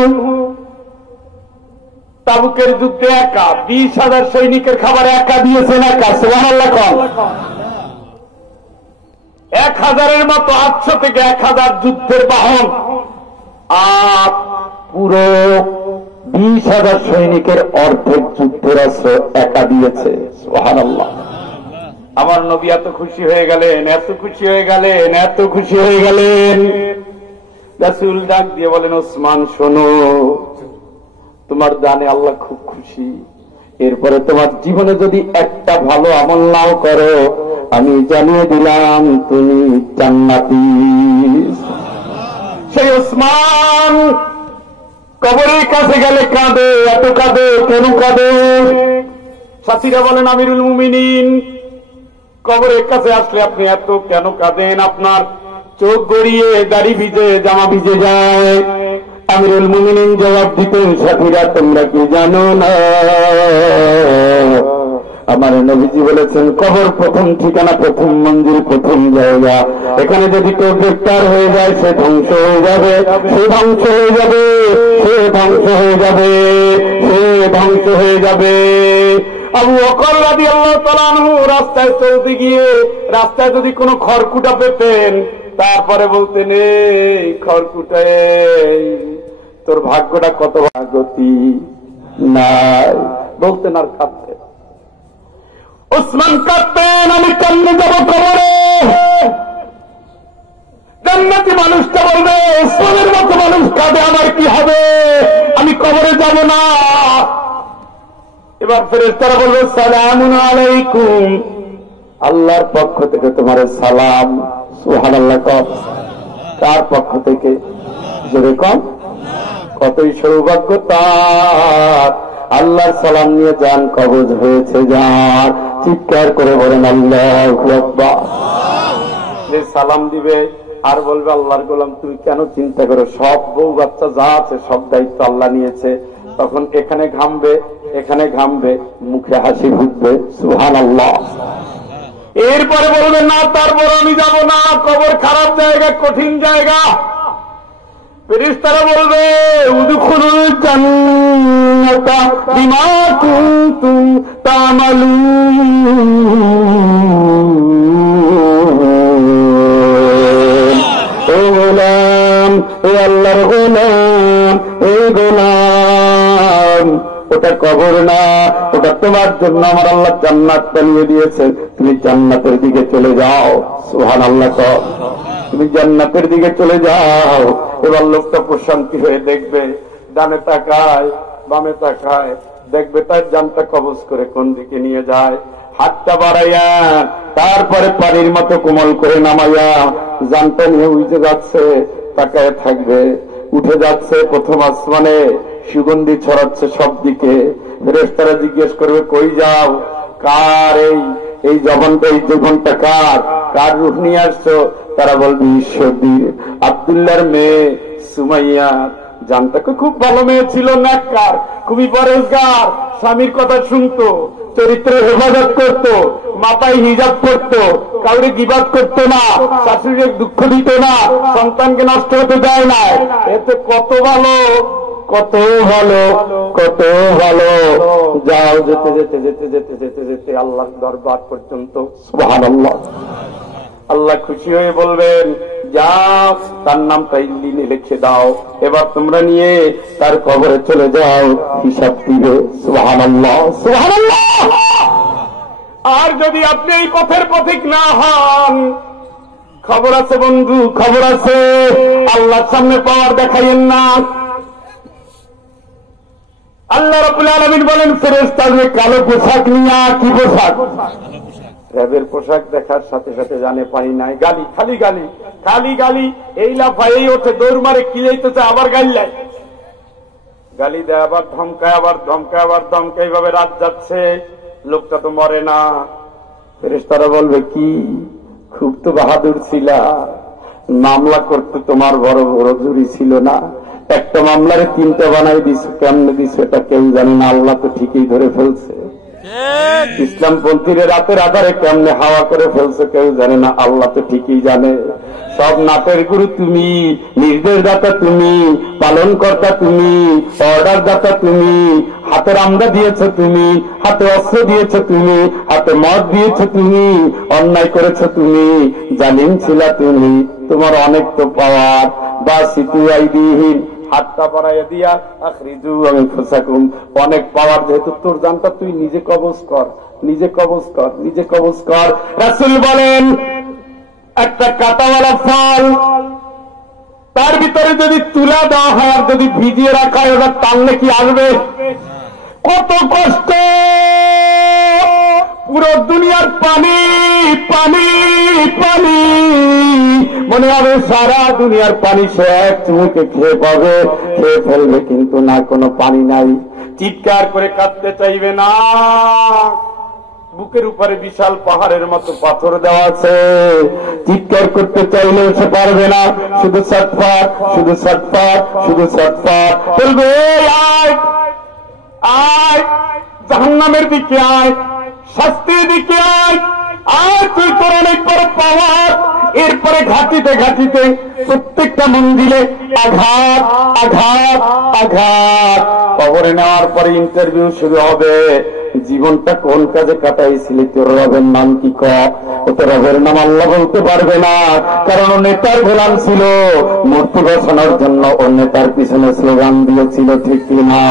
তাবুকের যুদ্ধে একা 20,000 সৈনিকের খাবার একা দিয়েছেন, একা। সুবহানাল্লাহ। 1000-এর মতো 800 থেকে 1000 যুদ্ধের বাহন আর পুরো 20,000 সৈনিকের অর্ধেক যুদ্ধের অস্ত্র একা দিয়েছে। সুবহানাল্লাহ। আমার নবী এত খুশি হয়ে গেলেন, এত খুশি হয়ে গেলেন, এত খুশি হয়ে গেলেন, রাসূল ডাক দিয়ে বলেন ওসমান শোনো, তোমার জানে আল্লাহ খুব খুশি। এরপরে তোমার জীবনে যদি একটা ভালো আমল নাও করো, আমি জানিয়ে দিলাম তুমি জান্নাতি। সেই ওসমান কবরের কাছে গেলে কাঁদে, এত কাঁদে, কেন কাঁদে? সাথীরা বলেন আমিরুল মুমিনিন, কবরের কাছে আসলে আপনি এত কেন কাঁদেন? আপনার চোখ গড়িয়ে, দাড়ি ভিজে, জামা ভিজে যায়। আমিরুল মুমিনিন জবাব দিতেন, সাথীরা তোমরা কি জানো না, আমার নবীজি বলেছেন কবর প্রথম ঠিকানা, প্রথম মঞ্জিল, প্রথম জায়গা। এখানে যদি কেউ গ্রেফতার হয়ে যায়, সে ধ্বংস হয়ে যাবে, সে ধ্বংস হয়ে যাবে, সে ধ্বংস হয়ে যাবে, সে ধ্বংস হয়ে যাবে। আবু বকর রাদিয়াল্লাহু তাআলা আনহু রাস্তায় চলতে গিয়ে রাস্তায় যদি কোনো খড়কুটা পেতেন, তারপরে বলতেন এই খড়কুটা, তোর ভাগ্যটা কত ভাগতি নাই, বলতেন আর কাঁদতেন। ওসমান কাঁদতেন, আমি কেমনে যাব কবরে? জান্নাতি মানুষটা বলবে ওসমানের মতো মানুষ কাঁদে, আমার কি হবে? আমি কবরে যাব না। এবার ফেরেশতারা বলবে সালামুন আলাইকুম, আল্লাহর পক্ষ থেকে তোমার সালাম। সুবহানাল্লাহ। কার পক্ষ থেকে? জোরে কম। কতই সৌভাগ্য তার, আল্লাহর সালাম নিয়ে যান কবজ হয়েছে যার। চিৎকার করে বলেন আল্লাহু আকবার। যে সালাম দিবে আর বলবে আল্লাহর গোলাম তুমি কেন চিন্তা করো, সব বউ বাচ্চা যা আছে সব দায়িত্ব আল্লাহ নিয়েছে। তখন এখানে ঘামবে, এখানে ঘামবে, মুখে হাসি ফুটবে। সুবহানাল্লাহ। এরপরে বলবে না, তারপর আমি যাব না, কবর খারাপ জায়গা, কঠিন জায়গা। ফেরেশতারা বলবে উদখুলুল জান্নাতা বিমা কুনতুম তা'মালুন। ও গোলাম, ও আল্লাহর গোলাম, ও গোলাম, ওটা কবর না, ওটা তোমার জন্য আমার আল্লাহ জান্নাত বানিয়ে দিয়েছে, তুমি জান্নাতের দিকে চলে যাও। সুবহানাল্লাহ। তুমি জান্নাতের দিকে চলে যাও। এবার লোকটা প্রশান্তি হয়ে দেখবে, ডানে তাকায়, বামে তাকায়, দেখবে তার জানটা কবজ করে কোন দিকে নিয়ে যায়। হাতটা বাড়াইয়া তারপরে পানির মতো কোমল করে নামাইয়া জানটা নিয়ে উঠে যাচ্ছে, তাকায় থাকবে। উঠে যাচ্ছে প্রথম আসমানে, সুগন্ধি ছড়াচ্ছে সব দিকে। ফেরেশতারা জিজ্ঞেস করবে কই যাও? কার এই জবানটা, এই জীবনটা কার? কার রূহ নিয়ে আসছো? তারা বলবে ঈশ্বরদীর আব্দুল্লাহর মেয়ে সুমাইয়া। জানটাকে খুব ভালো মেয়ে ছিল, নেককার, খুবই পরেজগার, স্বামীর কথা শুনতো, চরিত্রের হেফাজত করত, মাথায় হিজাব করত, কাউরে গিবাদ করত না, শাশুড়ির দুঃখ দিত না, সন্তানকে নষ্ট হতে দেয় না। এতে কত ভালো, কত ভালো, কত ভালো। যাও, যেতে যেতে যেতে যেতে যেতে যেতে আল্লাহর দরবার পর্যন্ত। সুবহানাল্লাহ। আল্লাহ খুশি হয়ে বলবেন, যাও তার নামটা ইল্লিনে লিখে দাও, এবার তোমরা নিয়ে তার কবরে চলে যাও, হিসাব দিবে। সুবহানাল্লাহ, সুবহানাল্লাহ। আর যদি আপনি এই পথের পথিক না হন, খবর আছে বন্ধু, খবর আছে, আল্লাহর সামনে পাওয়ার দেখাইয়েন না। আল্লাহ রাব্বুল আলামিন বলেন, ফেরেশতাদের কালো পোশাক নিয়ে, কি পোশাক? র্যাবের পোশাক দেখার সাথে সাথে জানে পানি নাই, গালি, খালি গালি, খালি গালি, এই লাফায় এই ওঠে, দৌড় মারে, কি যাইতেছে, আবার গালি লাই, গালি দেয়, আবার ধমকায়, আবার ধমকায়, আবার ধমকায়, এইভাবে রাত যাচ্ছে, লোকটা তো মরে না। ফেরেশতারা বলবে, কি খুব তো বাহাদুর ছিলা, মামলা করতে তোমার বড় বড় জুরি ছিল না, একটা মামলারে 3টা বানাই দিস, কেমনে দিস এটা কেউ জানে না, আল্লাহ তো ঠিকই ধরে ফেলছে। ইসলামপন্থীরা রাতের আধারে কেমনে হাওয়া করে ফেলছে কেউ জানে না, আল্লাহ তো ঠিকই জানে। সব নাটের গুরু তুমি, নির্দেশ দাতা তুমি, পালন কর্তা তুমি, অর্ডার দাতা তুমি, হাতের আমদা দিয়েছ তুমি, হাতে অস্ত্র দিয়েছ তুমি, হাতে মদ দিয়েছ তুমি, অন্যায় করেছ তুমি, জালিম ছিলা তুমি, তোমার অনেক তো পাওয়ার। বা সিতু আইদিহীন, হাতটা বাড়াইয়া দিয়া আখরিজু আনফুসাকুম, অনেক পাওয়ার, যেহেতু তোর জানটা তুই নিজে কবজ কর, নিজে কবজ কর, নিজে কবজ কর। রাসূল বলেন, একটা কাঁটাওয়ালা ফল, তার ভিতরে যদি তুলা দেওয়া হয় আর যদি ভিজিয়ে রাখা হয়, ওটা টানলে কি আসবে? কত কষ্ট, পুরো দুনিয়ার পানি পানি পানি, মনে হবে সারা দুনিয়ার পানি সে এক চুমুকে খেয়ে পাবে, খেয়ে ফেলবে, কিন্তু না, কোনো পানি নাই। চিৎকার করে কাঁদতে চাইবে না, বুকের উপরে বিশাল পাহাড়ের মতো পাথর দেওয়া আছে, চিৎকার করতে চাইলেও সে পারবে না, শুধু সৎফাট, শুধু সৎফাট, শুধু সৎফাট বলবে, আয় আয়, জাহান্নামের দিকে আয়, শাস্তির দিকে আয়, আর তুই তোর অনেক বড় পাওয়ার। এরপরে ঘাটিতে ঘাটিতে প্রত্যেকটা মন্দিরে আঘাত আঘাত আঘাত। কবরে নেওয়ার পরে ইন্টারভিউ শুরু হবে, জীবনটা কোন কাজে কাটাইছিলি, তোর রবের নাম কি? ও তো রবের নাম আল্লাহ বলতে পারবে না, কারণ ও নেতার গোলাম ছিল, মূর্তি বসানোর জন্য ও নেতার পিছনে স্লোগান দিয়েছিল, ঠিক না?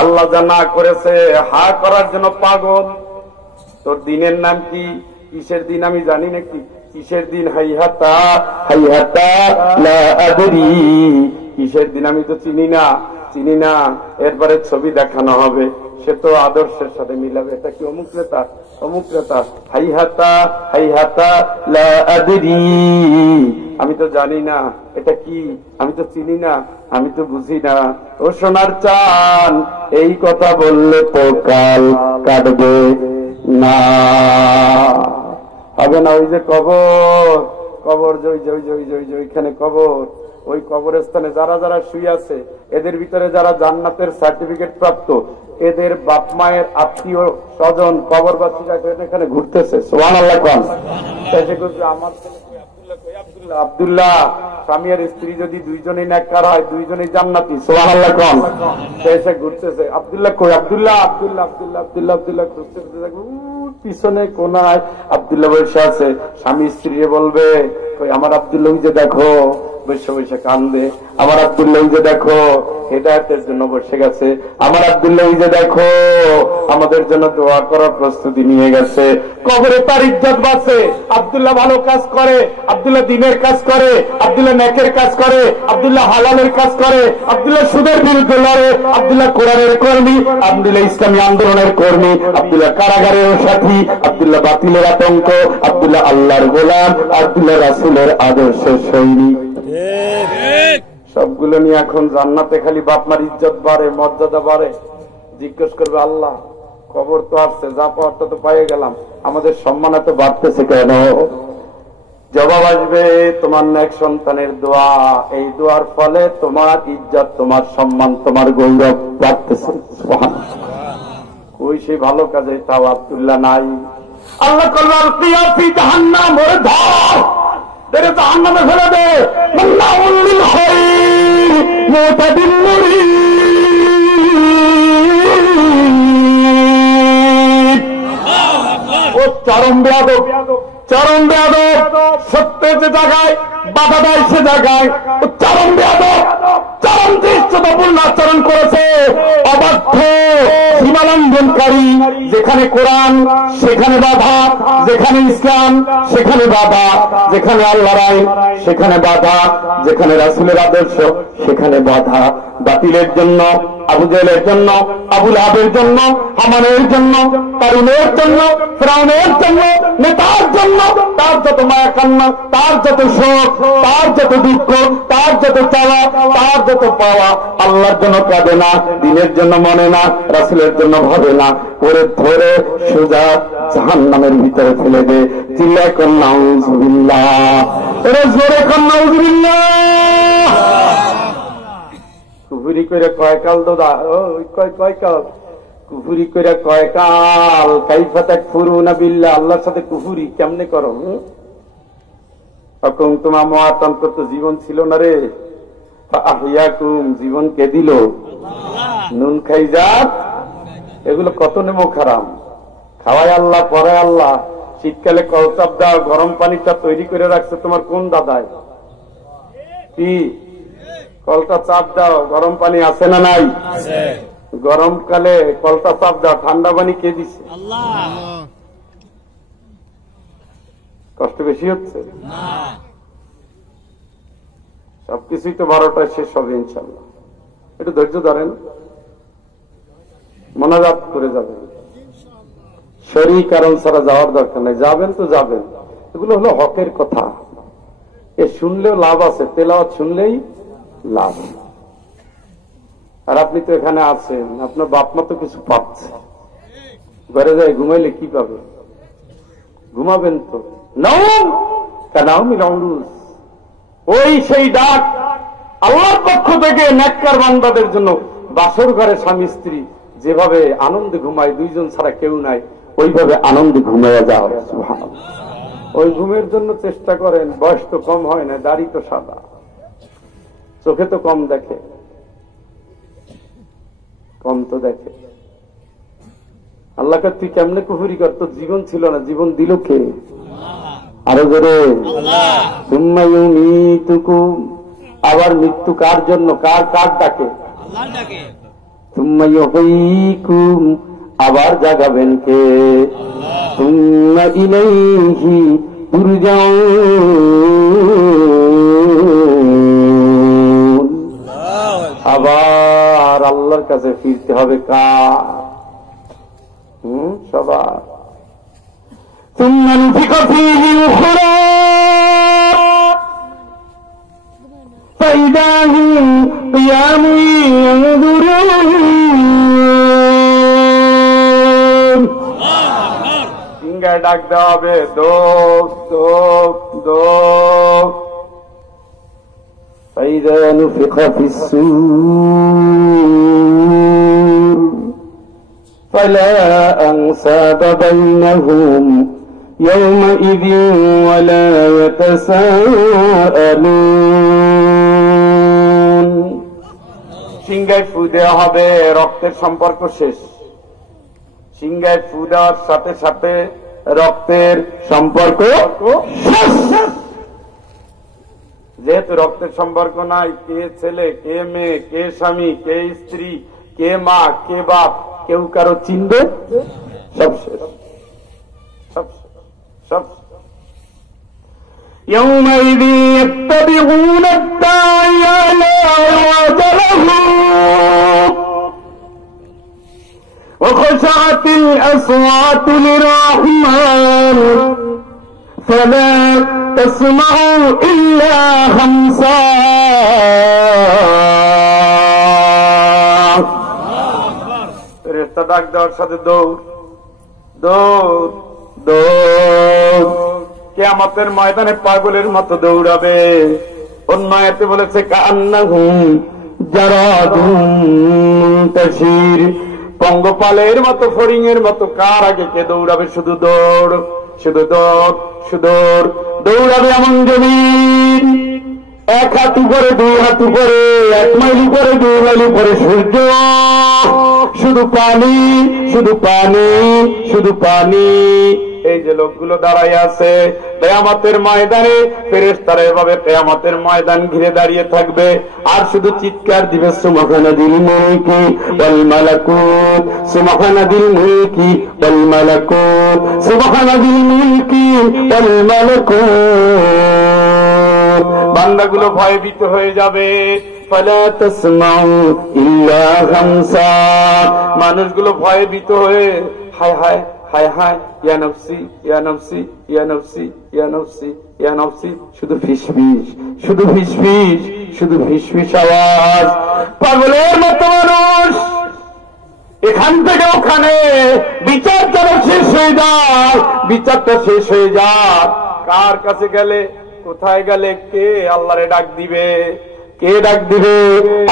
আল্লাহ যা না করেছে হা করার জন্য পাগল। তোর দিনের নাম কি, কিসের দিন আমি জানি নাকি, কিসের দিন? হাইহাতা হাইহাতা লা আদরি, কিসের দিন আমি তো চিনি না, চিনি না। এরপরে ছবি দেখানো হবে, সে তো আদর্শের সাথে মিলাবে, এটা কি অমুক নেতা, অমুক নেতা, হাইহাতা হাইহাতা লা আদরি, আমি তো জানি না এটা কি, আমি তো চিনি না, আমি তো বুঝি না। ও সোনার চান, এই কথা বললে তো কাল কাটবে না, হবে না। ওই যে কবর, কবর ওইখানে কবর, ওই কবরস্থানে যারা যারা শুয়ে আছে, এদের ভিতরে যারা জান্নাতের সার্টিফিকেট প্রাপ্ত, এদের বাপ মায়ের আত্মীয় স্বজন কবরবাসীরা এখানে ঘুরতেছে। সুবহানাল্লাহ কোন আমার আব্দুল্লাহ, স্বামী আর স্ত্রী যদি দুইজনই নেককার হয়, দুইজনই জান্নাতি। সুবহানাল্লাহ কোন এসে ঘুরতেছে, আব্দুল্লাহ কই, আব্দুল্লাহ আব্দুল্লাহ আব্দুল্লাহ আব্দুল্লাহ আব্দুল্লাহ ঘুরতে পিছনে কোনায় আব্দুল্লাহ বসে আছে। স্বামী স্ত্রী বলবে, কই আমার আব্দুল্লাহ যে দেখো বসে বসে কান্দে, আমার আব্দুল্লাহ যে দেখো হেদায়েতের জন্য বসে গেছে, আমার আব্দুল্লাহ যে দেখো আমাদের জন্য দোয়া করার প্রস্তুতি নিয়ে গেছে। কবরে তার ইজ্জত বাঁচে, আব্দুল্লাহ ভালো কাজ করে, আব্দুল্লাহ দ্বীনের কাজ করে, আব্দুল্লাহ নেকের কাজ করে, আব্দুল্লাহ হালালের কাজ করে, আব্দুল্লাহ সুদের বিরুদ্ধে লড়ে, আব্দুল্লাহ কোরআনের কর্মী, আব্দুল্লাহ ইসলামী আন্দোলনের কর্মী, আব্দুল্লাহ কারাগারের সাথী, আব্দুল্লাহ বাতিলের আতঙ্ক, আব্দুল্লাহ আল্লাহর গোলাম, আব্দুল্লাহ রাসূলের আদর্শের সৈনিক। সবগুলো নিয়ে এখন জান্নাতে খালি বাপমার ইজ্জত বাড়ে, মর্যাদা বাড়ে। জিজ্ঞেস করবে আল্লাহ, খবর তো আসছে, যা পাওয়ারটা তো পাইয়ে গেলাম, আমাদের সম্মান এত বাড়তেছে কেন? জবাব আসবে, তোমার নেক সন্তানের দোয়া, এই দোয়ার ফলে তোমার ইজ্জত, তোমার সম্মান, তোমার গৌরব বাড়তেছে। ওই সেই ভালো কাজে তাও আব্দুল্লাহ নাই। আল্লাহ করবে আলকিয়া ফি জাহান্নাম, ওরে ধর, তেরে জাহান্নামে ফেলে দে। মান্নাউল লিল খায়র মুতাদিন মুরিদ, ও চরম বেয়াদব, চরম বেয়াদব, সত্যের যে জায়গায় বাধা দেয় সে জায়গায় চরম বেয়াদব, চরম দৃশ্যতাপূর্ণ আচরণ করেছে। অবাধ্য সীমালঙ্ঘনকারী, যেখানে কোরআন সেখানে বাধা, যেখানে ইসলাম সেখানে বাধা, যেখানে আল্লাহর আইন সেখানে বাধা, যেখানে রাসূলের আদর্শ সেখানে বাধা। বাতিলের জন্য, আবু জেহেলের জন্য, আবুল আহাবের জন্য, হামানের জন্য, কারুনের জন্য, ফিরআউনের জন্য, নেতার জন্য তার যত মায়া কান্না, তার যত শোক, তার যত দুঃখ, তার যত চাওয়া, তার যত পাওয়া, আল্লাহর জন্য কাঁদে না, দিনের জন্য মনে না, রাসূলের জন্য ভাবে না, করে ধরে সোজা জাহান্নামের ভিতরে ফেলে দে। চিল্লায় কর নাউযুবিল্লাহ, এরা জোরে কর নাউযুবিল্লাহ। কুফুরি করে কয়কাল দাদা, কয়কাল কুফুরি করে কয়কাল, কাইফা তাকফুরুনা বিল্লাহ, আল্লাহর সাথে কুফুরি কেমনে করো? অকুম তোমার মহাতন্ত্র তো জীবন ছিল না রে, আহিয়াকুম জীবন কে দিল? নুন খাই যাক, এগুলো কত নেমো খারাম, খাওয়ায় আল্লাহ পরে আল্লাহ। শীতকালে কলচাপ দাও, গরম পানিটা তৈরি করে রাখছে তোমার কোন দাদায়? কি কলটা চাপ দাও, গরম পানি আছে না নাই? গরমকালে কলটা চাপ দাও, ঠান্ডা পানি কে দিচ্ছে? কষ্ট বেশি হচ্ছে? সবকিছুই তো 12টায় শেষ হবে ইনশাল্লাহ। একটু ধৈর্য ধরেন, মোনাজাত করে যাবেন, শরীর কারণ ছাড়া যাওয়ার দরকার নেই। যাবেন তো যাবেন, এগুলো হলো হকের কথা, এ শুনলেও লাভ আছে, তেলাওয়াত শুনলেই লাভ। আর আপনি তো এখানে আছেন, আপনার বাপ মা তো কিছু পাচ্ছে, ঘরে যায় ঘুমাইলে কি পাবে? ঘুমাবেন তো। ওই সেই ডাক আল্লাহর পক্ষ থেকে নেককার বান্দাদের জন্য। বাসর ঘরে স্বামী স্ত্রী যেভাবে আনন্দে ঘুমায়, দুইজন ছাড়া কেউ নাই, ওইভাবে আনন্দে ঘুমাইয়া যাও। সুবহানাল্লাহ। ওই ঘুমের জন্য চেষ্টা করেন। বয়স তো কম হয় না, দাড়ি তো সাদা, চোখে তো কম দেখে, কম তো দেখে। আল্লাহকে তুই কেমনে কুফরি কর? তোর জীবন ছিল না, জীবন দিল কে? আরো জোরে, সুম্মা ইউমীতুকুম, আবার মৃত্যু কার জন্য? কার কার ডাকে? সুম্মা ইউহয়ীকুম, আবার জাগাবেন কে? সুম্মা ইলাইহি তুরজাউন, আবার আল্লাহর কাছে ফিরতে হবে কার? সবার। ثم نفخ فيه أخرى فإذا هم قيام ينظرون, সিংহায় ডাক দেওয়া হবে, দোক দোক দোক। فإذا نفخ في الصور فلا أنساب بينهم يومئذ ولا يتساءلون, সিংহায় ফু দেওয়া হবে, রক্তের সম্পর্ক শেষ। সিংহায় ফু দেওয়ার সাথে সাথে রক্তের সম্পর্ক শেষ। যেহেতু রক্তের সম্পর্ক নাই, কে ছেলে, কে মেয়ে, কে স্বামী, কে স্ত্রী, কে মা, কে বাপ, কেউ কারো চিনবে? সব শেষ, সব সব। يومئذ يتبعون الداعي لا عوج له وخشعت الأصوات للرحمن فلا تسمع إلا همسا, ফেরেশতা ডাক দেওয়ার সাথে দৌড় দৌড় দৌড়। কিয়ামতের ময়দানে পাগলের মতো দৌড়াবে। অন্য আয়াতে বলেছে কান্নাহুম জারাদুম মুনতাশির, পঙ্গপালের মতো, ফড়িংয়ের মতো। কার আগে কে দৌড়াবে? শুধু দৌড়, শুধু দৌড়, শুধু দৌড়। দৌড়াবে এমন জমিন, এক হাত উপরে, দুই হাত উপরে, 1 মাইল উপরে, 2 মাইল উপরে সূর্য, শুধু পানি, শুধু পানি, শুধু পানি। এই যে লোকগুলো দাঁড়ায় আছে কিয়ামতের ময়দানে, ফেরেশতারা এভাবে কিয়ামতের ময়দান ঘিরে দাঁড়িয়ে থাকবে আর শুধু চিৎকার দিবে সুবহানাদিল মুলকি ওয়াল মালাকুত, সুবহানাদিল মুলকি ওয়াল মালাকুত, সুবহানাদিল মুলকি ওয়াল মালাকুত। বান্দাগুলো ভয়ভীত হয়ে যাবে। ফালা তাসমাউ ইল্লা হামসা, মানুষগুলো ভয়ভীত হয়ে হায় হায় হায় হায় ইয়া নফসি ইয়া নফসি ইয়া নফসি ইয়া নফসি ইয়া নফসি, শুধু ফিসফিস, শুধু ফিসফিস, শুধু ফিসফিস আওয়াজ। পাগলের মতো মানুষ এখান থেকে ওখানে, বিচার যেন শেষ হয়ে যায়, বিচারটা শেষ হয়ে যায়। কার কাছে গেলে, কোথায় গেলে, কে আল্লাহরে ডাক দিবে? কে ডাক দিবে?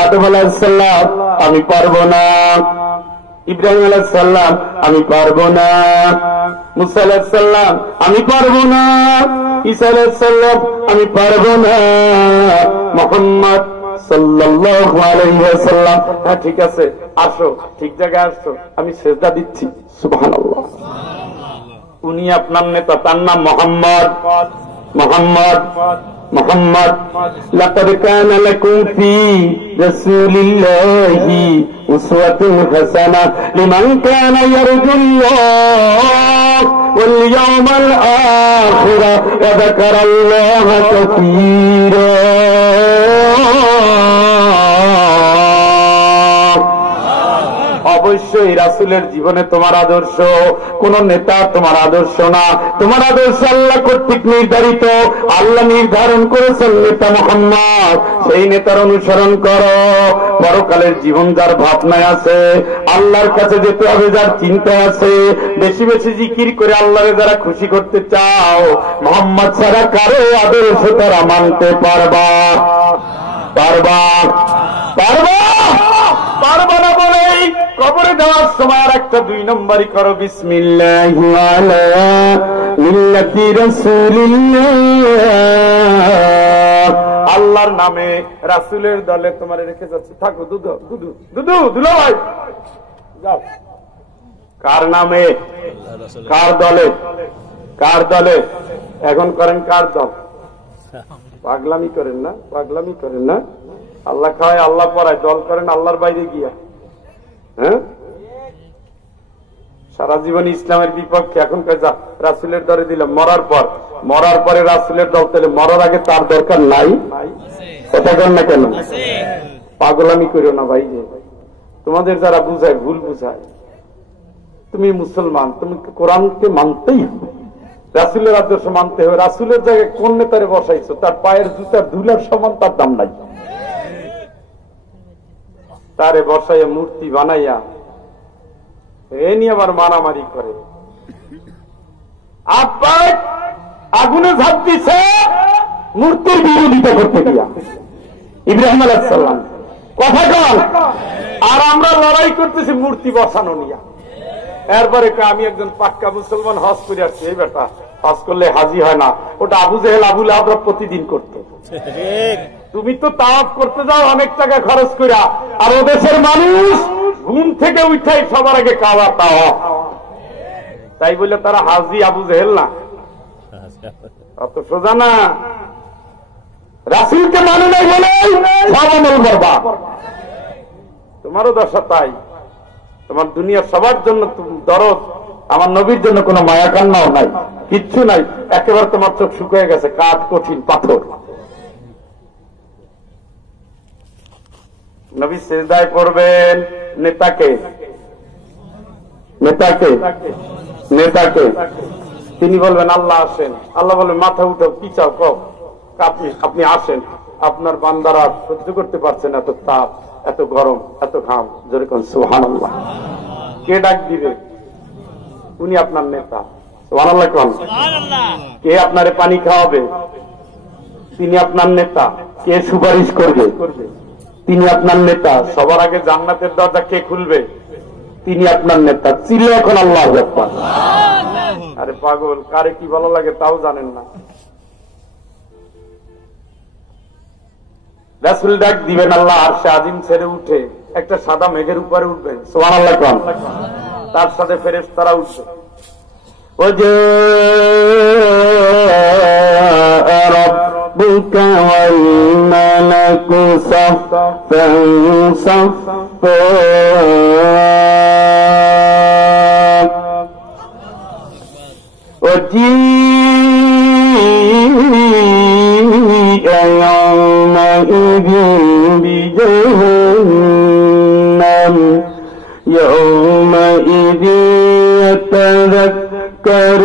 আদম আলাইহিস সালাম আমি পারবো না, ইব্রাহিম আলাইহিস সালাম আমি পারবো না, মুসা আলাইহিস সালাম আমি পারবো না, ঈসা আলাইহিস সালাম আমি পারবো না, মুহাম্মদ সাল্লাল্লাহু আলাইহি ওয়াসাল্লাম হ্যাঁ ঠিক আছে আসো, ঠিক জায়গায় আসছো, আমি সিজদা দিচ্ছি। সুবহানাল্লাহ। উনি আপনার নেতা, তার নাম মুহাম্মদ। মুহাম্মদ মুহাম্মদ লাকাদ কানা লাকুম ফি রাসূলিল্লাহি উসওয়াতুন হাসানাহ লিমান কানা ইয়ারজুল্লাহ ওয়াল ইয়াওমাল আখির ওয়া যাকারাল্লাহা কাসীরা। অবশ্যই রাসূলের জীবনে তোমার আদর্শ, কোন নেতা তোমার আদর্শ না, তোমার আদর্শ আল্লাহ কর্তৃক নির্ধারিত। আল্লাহ নির্ধারণ করেছেন নেতা মুহাম্মদ, সেই নেতার অনুসরণ করো। পরকালের জীবন যার ভাবনায় আছে, আল্লাহর কাছে যেতে হবে যার চিন্তা আছে, বেশি বেশি জিকির করে আল্লাহকে যারা খুশি করতে চাও, মুহাম্মদ ছাড়া কারো আদর্শ তারা মানতে পারবা? পারবা? পারবা? পারবা না বলেই কবরে দেওয়ার সময় আর একটা 2 নম্বরই করো, বিসমিল্লাহি আলা মিল্লাতি রাসূলিল্লাহ। আল্লাহর নামে রাসূলের দলে তোমারে রেখে যাচ্ছে, থাকো। দুদু দুদু দুদু দুলা ভাই যাও। কার নামে? কার দলে? কার দলে? এখন করেন কার দল? পাগলামি করেন না, পাগলামি করেন না। আল্লাহ খাওয়ায়, আল্লাহ পড়ায়, দল করেন আল্লাহর বাইরে গিয়া। হ্যাঁ, সারা জীবন ইসলামের বিপক্ষে, এখন যা রাসূলের দরে দিলাম। মরার পরে রাসূলের দল, তাহলে মরার আগে তার দরকার নাই? কথা বল না কেন? পাগলামি করো না ভাই। যে তোমাদের যারা বুঝায়, ভুল বুঝায়। তুমি মুসলমান, তুমি কোরআনকে মানতেই হবে, রাসূলের আদর্শ মানতে হবে। রাসূলের জায়গায় কোন নেতারে বসাইছো, তার পায়ের জুতার ধুলার সমান তার দাম নাই। তারে বসাইয়া মূর্তি বানাইয়া এ নিয়ে আবার মারামারি করে। আব্বাই আগুনে ঝাঁপ দিছে মূর্তির বিরোধিতা করতে গিয়া, ইব্রাহিম আলাইহিস সালাম। কথা কল। আর আমরা লড়াই করতেছি মূর্তি বসানো নিয়া। এরপরে আমি একজন পাক্কা মুসলমান, হজ করে আসছি। এই বেটা হজ করলে হাজি হয় না, ওটা আবু জেহেল আবু লাহাবরা প্রতিদিন করত। তুমি তো তাওয়াফ করতে যাও অনেক টাকা খরচ করিয়া, আর ও দেশের মানুষ ঘুম থেকে উঠাই সবার আগে কাবা তাওয়াফ। তাই বলে তারা হাজি আবু জেহেল না, অত সোজা না। রাসূলকে মানে নাই বলে সব আমল বরবাদ। তোমারও দশা তাই। তোমার দুনিয়ার সবার জন্য দরদ, আমার নবীর জন্য কোনো মায়া কান্নাও নাই, কিচ্ছু নাই। একেবারে তোমার চোখ শুকিয়ে গেছে, কাঠ কঠিন পাথর। নবী সিজদায় পড়বেন নেতাকে, নেতাকে, নেতাকে। তিনি বলবেন আল্লাহ আসেন। আল্লাহ বলবেন মাথা উঠো, কি চাও কও, আপনি আসেন। আপনার বান্দারা সহ্য করতে পারছেন এত তাপ, এত গরম, এত ঘাম। যেরকম সুবহানাল্লাহ। কে ডাক দিবে? উনি আপনার নেতা। সুবহানাল্লাহ কোন? কে আপনারে পানি খাওয়াবে? তিনি আপনার নেতা। কে সুপারিশ করবে? তিনি আপনার নেতা। সবার আগে জান্নাতের দরজা কে খুলবে? তিনি আপনার নেতা। চিল্লা এখন আল্লাহু আকবার। আরে পাগল, কারে কি ভালো লাগে তাও জানেন না। রাসূল ডাক দিবেন, আল্লাহ আরশে আজিম ছেড়ে উঠে একটা সাদা মেঘের উপরে উঠবেন। সুবহানাল্লাহ কোন? তার সাথে ফেরেশতারা উঠবে। وجاء ربك والملك صفا صفا وجيء يومئذ بجهنم يومئذ يتذكر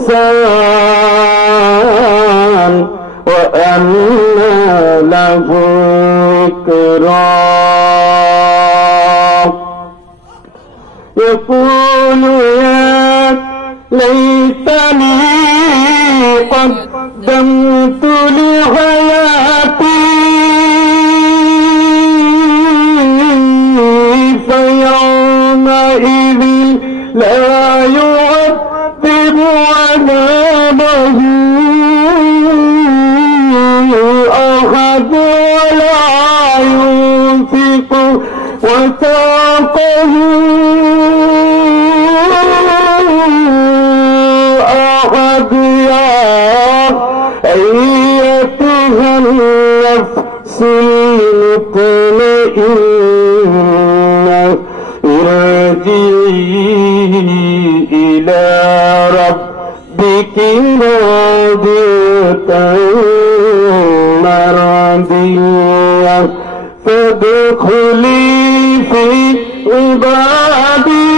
الإنسان وأنى له الذكرى يقول يا ليتني قدمت لحياتي فيومئذ لا يعذب عذابه أحد ولا ينفق وثاقه أحد يا أيتها النفس المطمئنة ارجعي إلى ربك راضية مرضية فادخلي في عبادي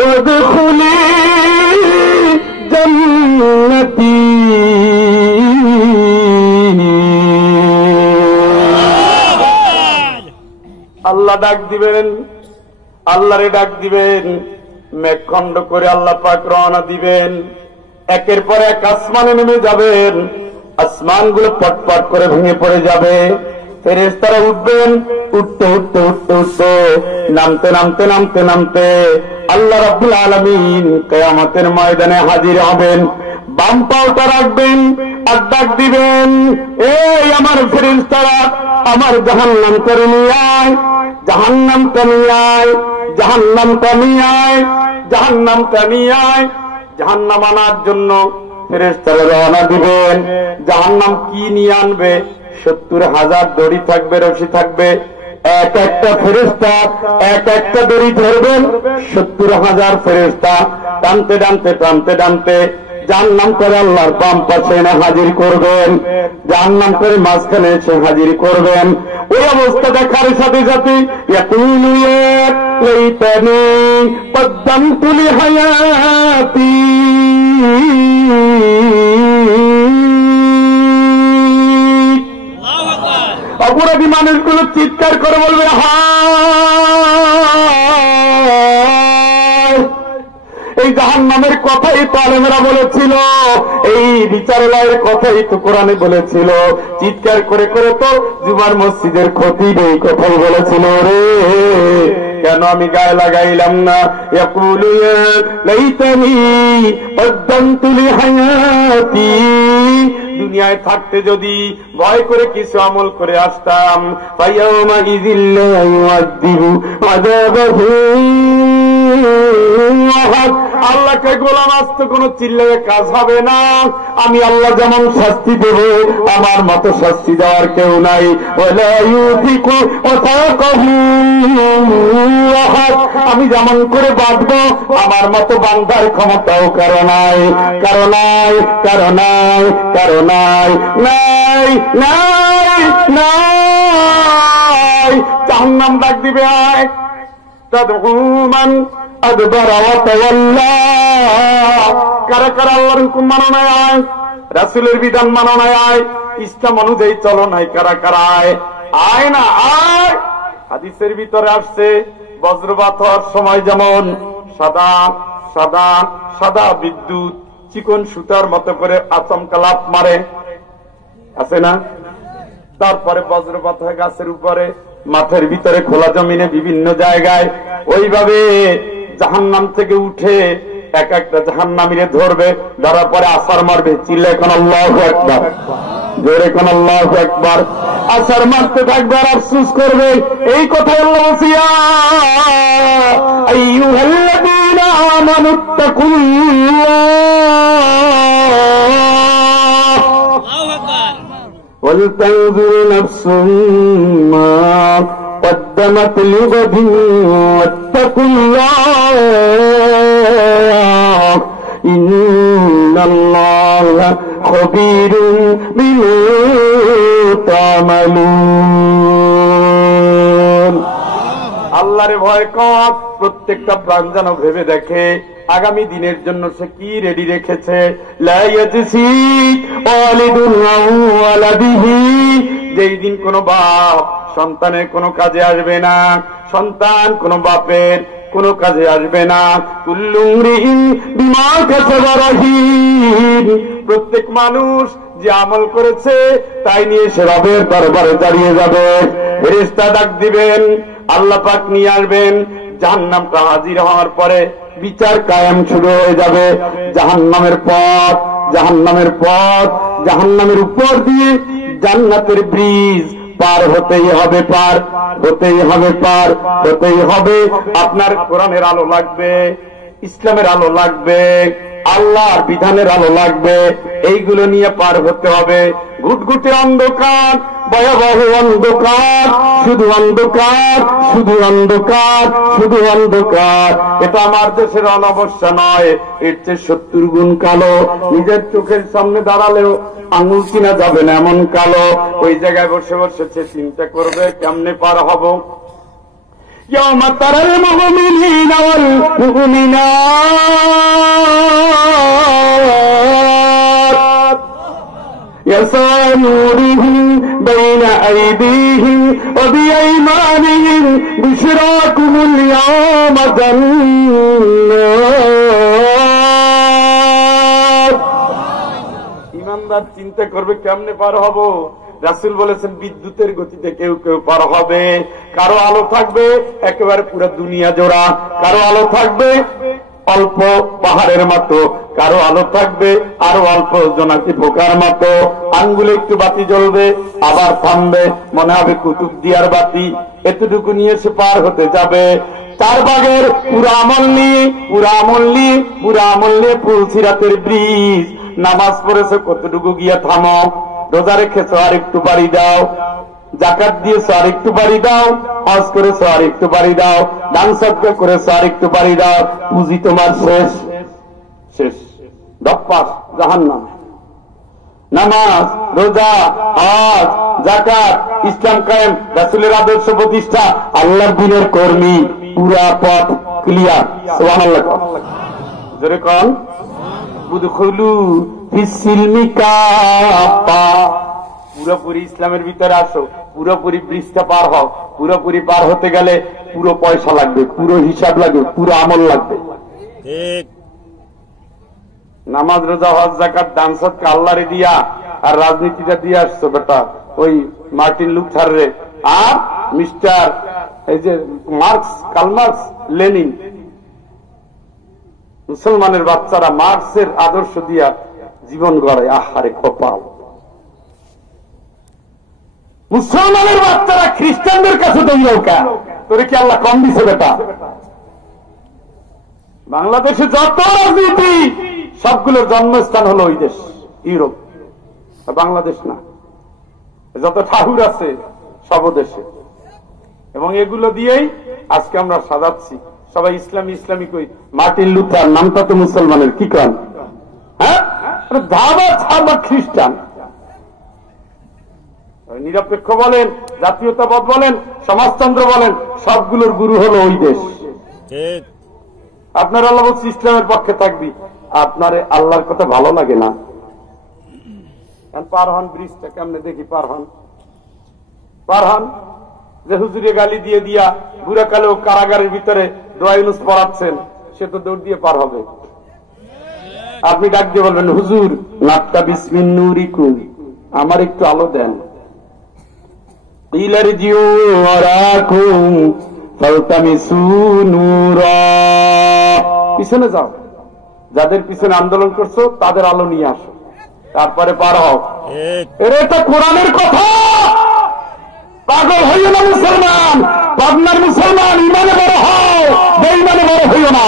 وادخلي جنتي আল্লাহ ডাক দিবেন, আল্লাহরে ডাক দিবেন, মেঘ খণ্ড করে আল্লাহ পাক রওনা দিবেন, একের পর এক আসমানে নেমে যাবেন, আসমানগুলো পটপট করে ভেঙে পড়ে যাবে, ফেরেশতারা উঠবেন, উঠতে উঠতে উঠতে উঠতে নামতে নামতে নামতে নামতে আল্লাহ রাব্বুল আলামিন কিয়ামতের ময়দানে হাজির হবেন। বাম পাওটা রাখবেন আর ডাক দিবেন, এই আমার ফেরেশতারা আমার জাহান্নামটা নিয়ে আয়, জাহান্নামটা নিয়ে আয়, জাহান্নামটা নিয়ে আয়, জাহান্নামটা নিয়ে আয়। জাহান্নাম আনার জন্য ফেরেশতারা রওনা দিবেন। জাহান্নাম কি নিয়ে আনবে? 70,000 দড়ি থাকবে, রশি থাকবে, এক একটা ফেরেশতা এক একটা দড়ি ধরবেন, 70,000 ফেরেশতা টানতে টানতে টানতে টানতে জাহান্নাম করে আল্লাহর বাম পাশে এনে হাজির করবেন, জাহান্নাম করে মাঝখানে এসে হাজির করবেন। ওই অবস্থা দেখার সাথে সাথে ইয়াকুলু ইয়া লাইতানি কদ্দামতু লিহায়াতি, অপরাধী মানুষগুলো চিৎকার করে বলবে, হায়, এই জাহান্নামের কথাই তো আলেমেরা বলেছিল, এই বিচারালয়ের কথাই তো কোরআনে বলেছিল, চিৎকার করে করে তো জুমার মসজিদের খতিব এই কথাই বলেছিল, রে কেন আমি গায়ে লাগাইলাম না? ইয়াকুলু ইয়া লাইতানি কদ্দামতু লিহায়াতি, দুনিয়ায় থাকতে যদি ভয় করে কিছু আমল করে আসতাম, ফায়াউমা ইযিল লা ইউআযযিবু আযাবাহু আহাদ, আল্লাহকে গোলাম আসতে কোন চিল্লায় কাজ হবে না। আমি আল্লাহ যেমন শাস্তি দেব, আমার মতো শাস্তি দেওয়ার কেউ নাই। ওয়ালা ইউযিকু ওয়াসাকাহু আহাদ, আমি যেমন করে বাঁধবো আমার মতো বান্ধার ক্ষমতাও কারো নাই, কারো নাই, কারো নাই, কারো নাই, নাই নাই নাই। জাহান্নাম ডাক দিবে, আয় তাদউ মান আদবারা ওয়া তাওয়াল্লা, কারা কারা আল্লাহর হুকুম মানো নাই, আয় রাসূলের বিধান মানো নাই, আয় ইসলাম অনুযায়ী চলো নাই, কারা কারা আয়, আয় না আয়। হাদিসের ভিতরে আসছে, বজ্রপাত হওয়ার সময় যেমন সাদা সাদা সাদা বিদ্যুৎ চিকন সুতার মতো করে আচমকা লাফ মারে, আছে না? তারপরে বজ্রপাত হয় গাছের উপরে, মাঠের ভিতরে, খোলা জমিনে, বিভিন্ন জায়গায়, ওইভাবে জাহান্নাম থেকে উঠে এক একটা জাহান্নামীরে ধরবে, ধরার পরে আছাড় মারবে। চিল্লা এখন আল্লাহু আকবার, জোরে এখন আল্লাহু আকবার। আছাড় মারতে থাকবে আর আফসোস করবে, এই কথা আল্লাহ বলছে, আইয়ুহাল্লাযীনা আমানুত্তাকুল্লাহ ওয়ালতানজুর নাফসুম মা قدمت لغد واتقوا الله إن الله خبير بما تعملون আল্লাহরে ভয় কর, প্রত্যেকটা প্রাণ যেন ভেবে দেখে আগামী দিনের জন্য সে কি রেডি রেখেছে। লা ইয়াজসি ওয়ালিদুন ওয়ালাদিহি, যেই দিন কোন বাপ সন্তানের কোনো কাজে আসবে না, সন্তান কোন বাপের কোন কাজে আসবে না। কুল্লু ইমরিইন বিমা কাসাবা রাহিন, প্রত্যেক মানুষ যে আমল করেছে তাই নিয়ে সে রবের দরবারে দাঁড়িয়ে যাবে। ফেরেশতা ডাক দিবেন, আল্লাহ পাক নিয়ে আসবেন। জাহান্নামটা হাজির হওয়ার পরে বিচার কায়েম শুরু হয়ে যাবে। জাহান্নামের পথ, জাহান্নামের পথ, জাহান্নামের উপর দিয়ে জান্নাতের ব্রিজ পার হতেই হবে, পার হতেই হবে, পার হতেই হবে। আপনার কোরআনের আলো লাগবে, ইসলামের আলো লাগবে, আল্লাহর বিধানের আলো লাগবে। এইগুলো নিয়ে পার হতে হবে। ঘুটঘুটে অন্ধকার, ভয়াবহ অন্ধকার, শুধু অন্ধকার, শুধু অন্ধকার, শুধু অন্ধকার। এটা আমার দেশের অনবস্যা নয়, এর চেয়ে 70 গুণ কালো। নিজের চোখের সামনে দাঁড়ালেও আঙুল কিনা যাবে না এমন কালো। ওই জায়গায় বসে বসে সে চিন্তা করবে কেমনে পার হব। يوم ترى المؤمنين والمؤمنات يسعى نورهم بين أيديهم وبأيمانهم بشراكم اليوم جنات। ইমানদার চিন্তা করবে কেমনে পার হব। রাসূল বলেছেন বিদ্যুতের গতিতে কেউ কেউ পার হবে। কারো আলো থাকবে একেবারে পুরো দুনিয়া জোড়া, কারো আলো থাকবে অল্প পাহাড়ের মতো, কারো আলো থাকবে আরো অল্প জোনাকি পোকার মতো। আঙ্গুলে একটু বাতি জ্বলবে আবার থামবে, মনে হবে কুতুব দিয়ার বাতি। এতটুকু নিয়ে সে পার হতে যাবে। 4 ভাগের পুরা আমল নিয়ে, পুরা আমল নিয়ে, পুরা আমল নিয়ে পুলসিরাতের ব্রিজ। নামাজ পড়েছে কতটুকু গিয়া থামো, রোজা রেখেছ আর একটু বাড়ি দাও, যাকাত দিয়েছ আর একটু বাড়ি দাও, হজ করেছ আর একটু বাড়ি দাও, দান সদকা করেছ আর একটু বাড়ি দাও। পুঁজি তোমার শেষ, শেষ, দপ্পাস জাহান্নাম। নামাজ, রোজা, হজ, যাকাত, ইসলাম কায়েম, রাসূলের আদর্শ প্রতিষ্ঠা, আল্লাহর দ্বীনের কর্মী, পুরা পথ ক্লিয়ার। সুবহানাল্লাহ, জোরে কোন। উদখুলু ফিসসিলমি কাফা, পুরোপুরি ইসলামের ভিতরে আসো, পুরোপুরি ব্রিজটা পার হও। পুরোপুরি পার হতে গেলে পুরো পয়সা লাগবে, পুরো হিসাব লাগবে, পুরো আমল লাগবে। ঠিক। নামাজ, রোজা, হজ, যাকাত, দান সদকা আল্লাহরে দিয়া আর রাজনীতিটা দিয়ে আসছো বেটা ওই মার্টিন লুথার রে আর মিস্টার এই যে মার্কস, কার্ল মার্কস, লেনিন। মুসলমানের বাচ্চারা মার্কসের আদর্শ দিয়া জীবন গড়ায়। আহারে কপাল। মুসলমানের বাচ্চারা খ্রিস্টানদের কাছে দৌড়াও। তোরে কি আল্লাহ কম দিছে বেটা? বাংলাদেশে যত রাজনীতি সবগুলোর জন্মস্থান হলো ওই দেশ, ইউরোপ, বাংলাদেশ না। যত ঠাকুর আছে সব দেশে, এবং এগুলো দিয়েই আজকে আমরা সাজাচ্ছি। সবাই ইসলামী ইসলামী কই। মার্টিন লুথার নামটা তো মুসলমানের, কি কারণ? হ্যাঁ, ধাবা ছাড়বা খ্রিস্টান। নিরপেক্ষ বলেন, জাতীয়তাবাদ বলেন, সমাজতন্ত্র বলেন, সবগুলোর গুরু হলো ওই দেশ। আপনার আল্লাহ বলছে ইসলামের পক্ষে থাকবি, আপনার আল্লাহর কথা ভালো লাগে না। পার হন ব্রিজটা কেমনে দেখি, পার হন, পার হন। যে হুজুরে গালি দিয়ে দিয়া বুড়া কালেও কারাগারের ভিতরে দোয়া ইউনুস পড়াচ্ছেন, সে তো দৌড় দিয়ে পার হবে। আপনি ডাক দিয়ে বলবেন, হুজুর নাক্তা বিসমিন নূরিকুম, আমার একটু আলো দেন। ইলারজিউ ওয়ারাকুম ফালতামিসু নূরা, পিছনে যাও, যাদের পিছনে আন্দোলন করছো তাদের আলো নিয়ে আসো, তারপরে পার হও। এটা কোরআনের কথা। পাগল হইও না মুসলমান, পাবনার মুসলমান, ইমানে বড় হও। বেঈমানে বড় হইও না।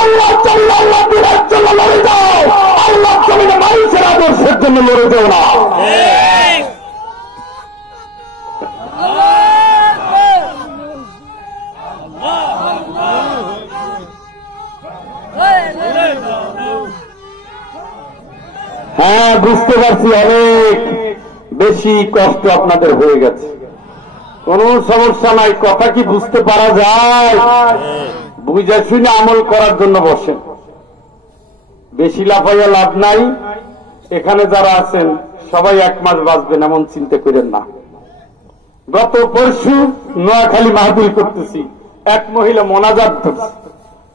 আল্লাহর জন্য, আল্লাহ দিনের জন্য লড়ে যাও। আল্লাহর জমিনে মানুষের আদর্শের জন্য লড়ে যাও না। হ্যাঁ, বুঝতে পারছি অনেক বেশি কষ্ট আপনাদের হয়ে গেছে। কোন সমস্যা নাই, কথা কি বুঝতে পারা যায়? বুঝে শুনে আমল করার জন্য বসেন, বেশি লাফাইয়া লাভ নাই। এখানে যারা আছেন সবাই 1 মাস বাঁচবেন এমন চিন্তা করেন না। গত পরশু নোয়াখালী মাহফিল করতেছি, এক মহিলা মোনাজাত ধরছে,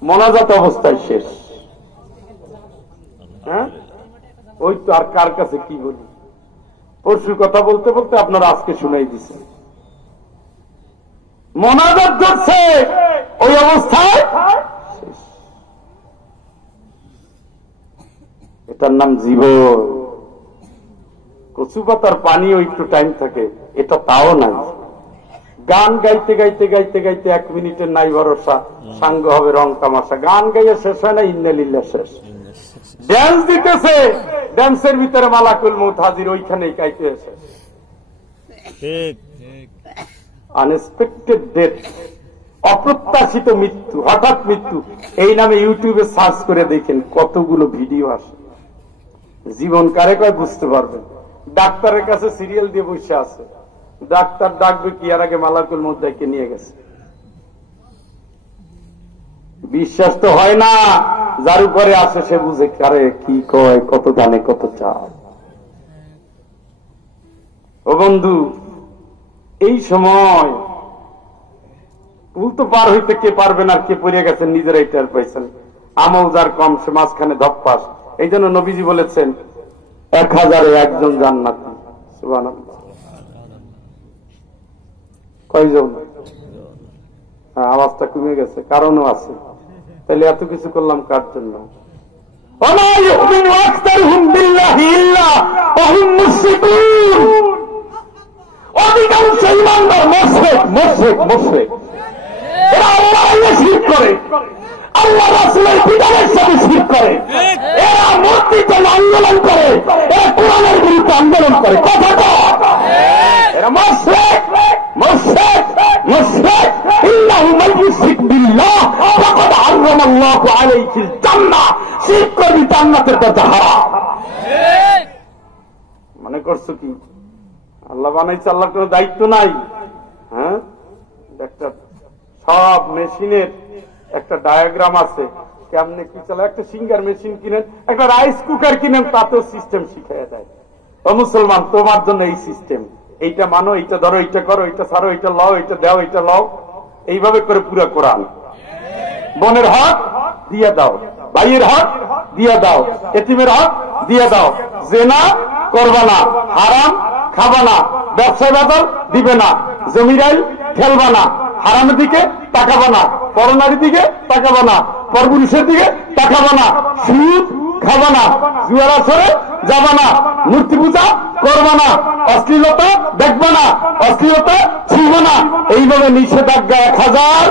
মোনাজাত অবস্থায় শেষ। হ্যাঁ, ওই তো আর কার কাছে কি বলি। পরশু কথা বলতে বলতে আপনারা আজকে শুনাই দিচ্ছেন, মোনাজাত ধরছে ওই অবস্থায়। এটার নাম জীবন। কচু পাতার পানিও একটু টাইম থাকে, এটা তাও নাই। গান গাইতে গাইতে গাইতে গাইতে 1 মিনিটের নাই ভরসা, সাঙ্গ হবে রং তামাশা। গান গাইয়া শেষ হয় না, ইন্নালিল্লাহ শেষ। ড্যান্স দিতেছে, ড্যান্সের ভিতরে মালাকুল মউত হাজির, ওইখানেই গাইতে এসে আনএক্সপেক্টেড ডেথ, অপ্রত্যাশিত মৃত্যু, হঠাৎ মৃত্যু। এই নামে ইউটিউবে সার্চ করে দেখেন কতগুলো ভিডিও আসে। জীবন কারে কয় বুঝতে পারবেন। ডাক্তারের কাছে সিরিয়াল দিয়ে বসে আছে, ডাক্তার ডাকবে কি আর আগে মালাকুল মউত ডাকে নিয়ে গেছে। বিশ্বাস তো হয় না, যার উপরে আসে সে বুঝে কারে কি কয়, কত দানে কত চায়। ও বন্ধু, এই সময় উল্টো পার হইতে কে পারবেন আর কে পড়ে গেছেন নিজেরাই টের পাইছেন। আমল যার কম সে মাঝখানে ধপ্পাস। এই জন্য নবীজি বলেছেন 1000-এ 1 জন জান্নাতি। সুবহানাল্লাহ। কয়জন? হ্যাঁ, আওয়াজটা কমে গেছে, কারণও আছে। তাহলে এত কিছু করলাম কার জন্য? ওয়া ইউমিনু আকতারুহুম বিল্লাহি ইল্লা ওয়া হুম মুশরিকুন। অধিকাংশ ঈমানদার মুশরিক মুশরিক মুশরিক। এরা আল্লাহকে শিরক করে, আল্লাহ রাসূলের বিধানের সাথে শিরক করে, এরা মূর্তিতে আন্দোলন করে, এরা কোরআনের বিরুদ্ধে আন্দোলন করে। কথা কয় এরা মুশরিক মুশরিক মুশরিক। ইন্নাহু মান ইউশরিক বিল্লাহ ফাকাদ হারামাল্লাহু আলাইহিল জান্নাহ। শিরক করবি, জান্নাতের দরজা হারাম। মনে করছো কি আল্লাহ বানাইছে, আল্লাহর কোনো দায়িত্ব নাই? হ্যাঁ, একটা সব মেশিনের একটা ডায়াগ্রাম আছে, কেমনে কি চলে। একটা সিঙ্গার মেশিন কিনেন, একটা রাইস কুকার কিনেন, তাতেও সিস্টেম শিখাইয়া দেয়। ও মুসলমান, তোমার জন্য এই সিস্টেম, এইটা মানো, এইটা ধরো, এইটা করো, এইটা ছাড়ো, এইটা লও, এইটা দাও, এইটা লও, এইভাবে করে পুরো কোরআন। বোনের হক দিয়ে দাও, ভাইয়ের হক দিয়ে দাও, এতিমের হক দিয়ে দাও। জেনা করবা না, হারাম খাবা না, ব্যবসা বাজার দিবে না, জমিরাই খেলবা না, হারামের দিকে তাকাবা না, পরনারীর দিকে তাকাবা না, পরপুরুষের দিকে তাকাবা না, সুদ খাবা না, জুয়ার আসরে যাবা না, মূর্তি পূজা করবা না, অশ্লীলতা দেখবা না, অশ্লীলতা ছিলবা না। এইভাবে নিষেধাজ্ঞা 1000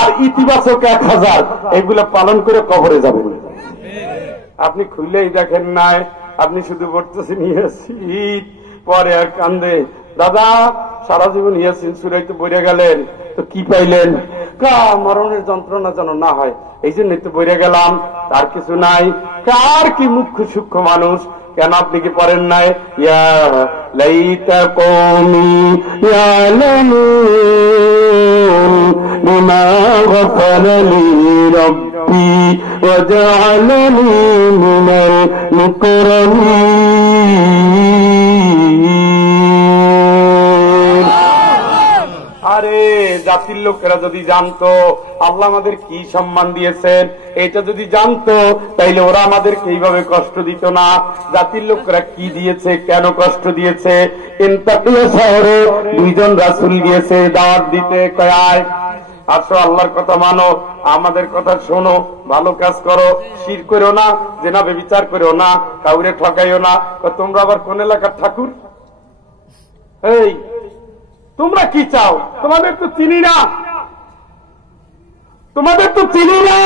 আর ইতিবাচক 1000, এগুলো পালন করে কবরে যাবেন। আপনি খুললেই দেখেন নাই, আপনি শুধু পড়তেছেন ইয়াসিন, পরে আর কান্দে, দাদা সারা জীবন ইয়াসিন সূরাতে পড়ে গেলেন, তো কি পাইলেন? মরণের যন্ত্রণা যেন না হয়, এই জন্য তো পড়ে গেলাম, তার কিছু নাই। কার কি মুখ্য সূক্ষ্ম মানুষ, কেন আপনি কি পড়েন নাই? ইয়া লাইতা কওমি ইয়ালামুন বিমা গফারা লি রাব্বি ওয়া জাআলানি মিনাল মুকরামিন। আরে জাতির লোকেরা যদি জানতো আল্লাহ আমাদের কি সম্মান দিয়েছেন, এটা যদি জানতো তাইলে ওরা আমাদেরকে এইভাবে কষ্ট দিত না। জাতির লোকেরা কি দিয়েছে, কেন কষ্ট দিয়েছে? ইন্তাকিয়া শহরে 2 জন রাসূল গিয়েছে দাওয়াত দিতে, কয় আসো আল্লাহর কথা মানো, আমাদের কথা শোনো, ভালো কাজ করো, শিরক করো না, জেনা ব্যভিচার করো না, কাউরে ঠকাইও না। তোমরা আবার কোন এলাকার ঠাকুর? এই তোমরা কি চাও? তোমাদের তো চিনি না। তোমাদের তো চিনি না,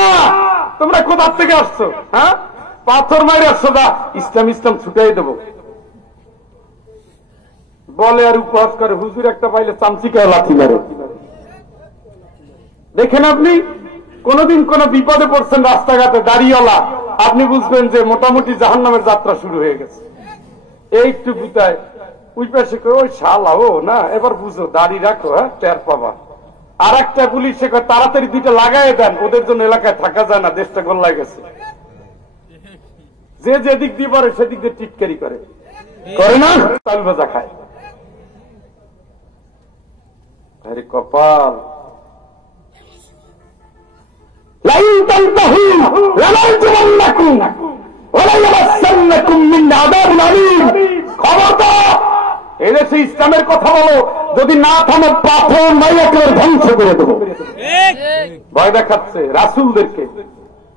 তোমরা কোথা থেকে আসছো? হ্যাঁ, পাথর মারে আসছো, দা ইসলাম ইসলাম ছুটাই দেবো বলে আর উপহাস করে। হুজুর একটা পাইলে চামচিকায় লাথি মারে। দেখেন আপনি কোনদিন কোন বিপদে পড়ছেন রাস্তাঘাটে দাঁড়িয়েওয়ালা, আপনি বুঝবেন যে মোটামুটি জাহান্নামের যাত্রা শুরু হয়ে গেছে। এইটু বুতায় ওই পাশে ওই শালা ও না, এবার বুঝো দাড়ি রাখো, হ্যাঁ টের পাবা। আর একটা পুলিশে তাড়াতাড়ি দুইটা লাগাই দেন, ওদের জন্য এলাকায় থাকা যায় না, দেশটা গোল্লায় গেছে। যে যেদিক দিয়ে পারে সেদিক দিয়ে টিটকারি করে না, চাল ভাজা খায়। আরে কপাল, এদেশে ইসলামের কথা বলো, যদি না থামো পাথর মাইয়াকে ধ্বংস করে দেবো। ভয় দেখাচ্ছে রাসূলদেরকে।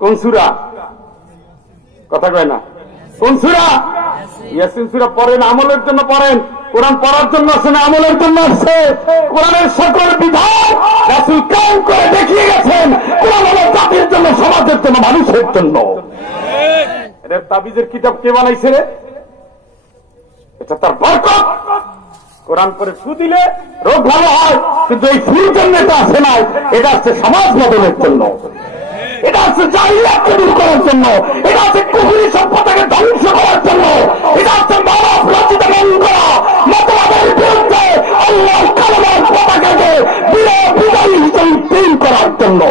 কোন সূরা কথা কয় না? কোন সূরা? ইয়াসিন সূরা পড়েন, আমলের জন্য পড়েন। কোরআন পড়ার জন্য আসে না, আমলের জন্য আসছে। কোরআনের সকল বিধান রাসূল কায়েম করে দেখিয়ে গেছেন। কোরআন হলো জাতির জন্য, সমাজের জন্য, মানুষের জন্য। এটা তাবিজের কিতাব কে বানাইছে রে? এটা তার বরকত। কোরআন পরে ফু দিলে রোগ ভালো হয়, কিন্তু এই ফুর জন্য এটা আসে নাই, এটা আসছে সমাজ বদলের জন্য, এটা হচ্ছে জাহিলিয়াতকে দূর করার জন্য, এটা হচ্ছে কুফরি সভ্যতাকে ধ্বংস করার জন্য, এটা হচ্ছে মানব রচিত মন করা মতবাদের বিরুদ্ধে আল্লাহর কালেমার পতাকাকে বিজয়ী হিসেবে উত্তীর্ণ করার জন্য।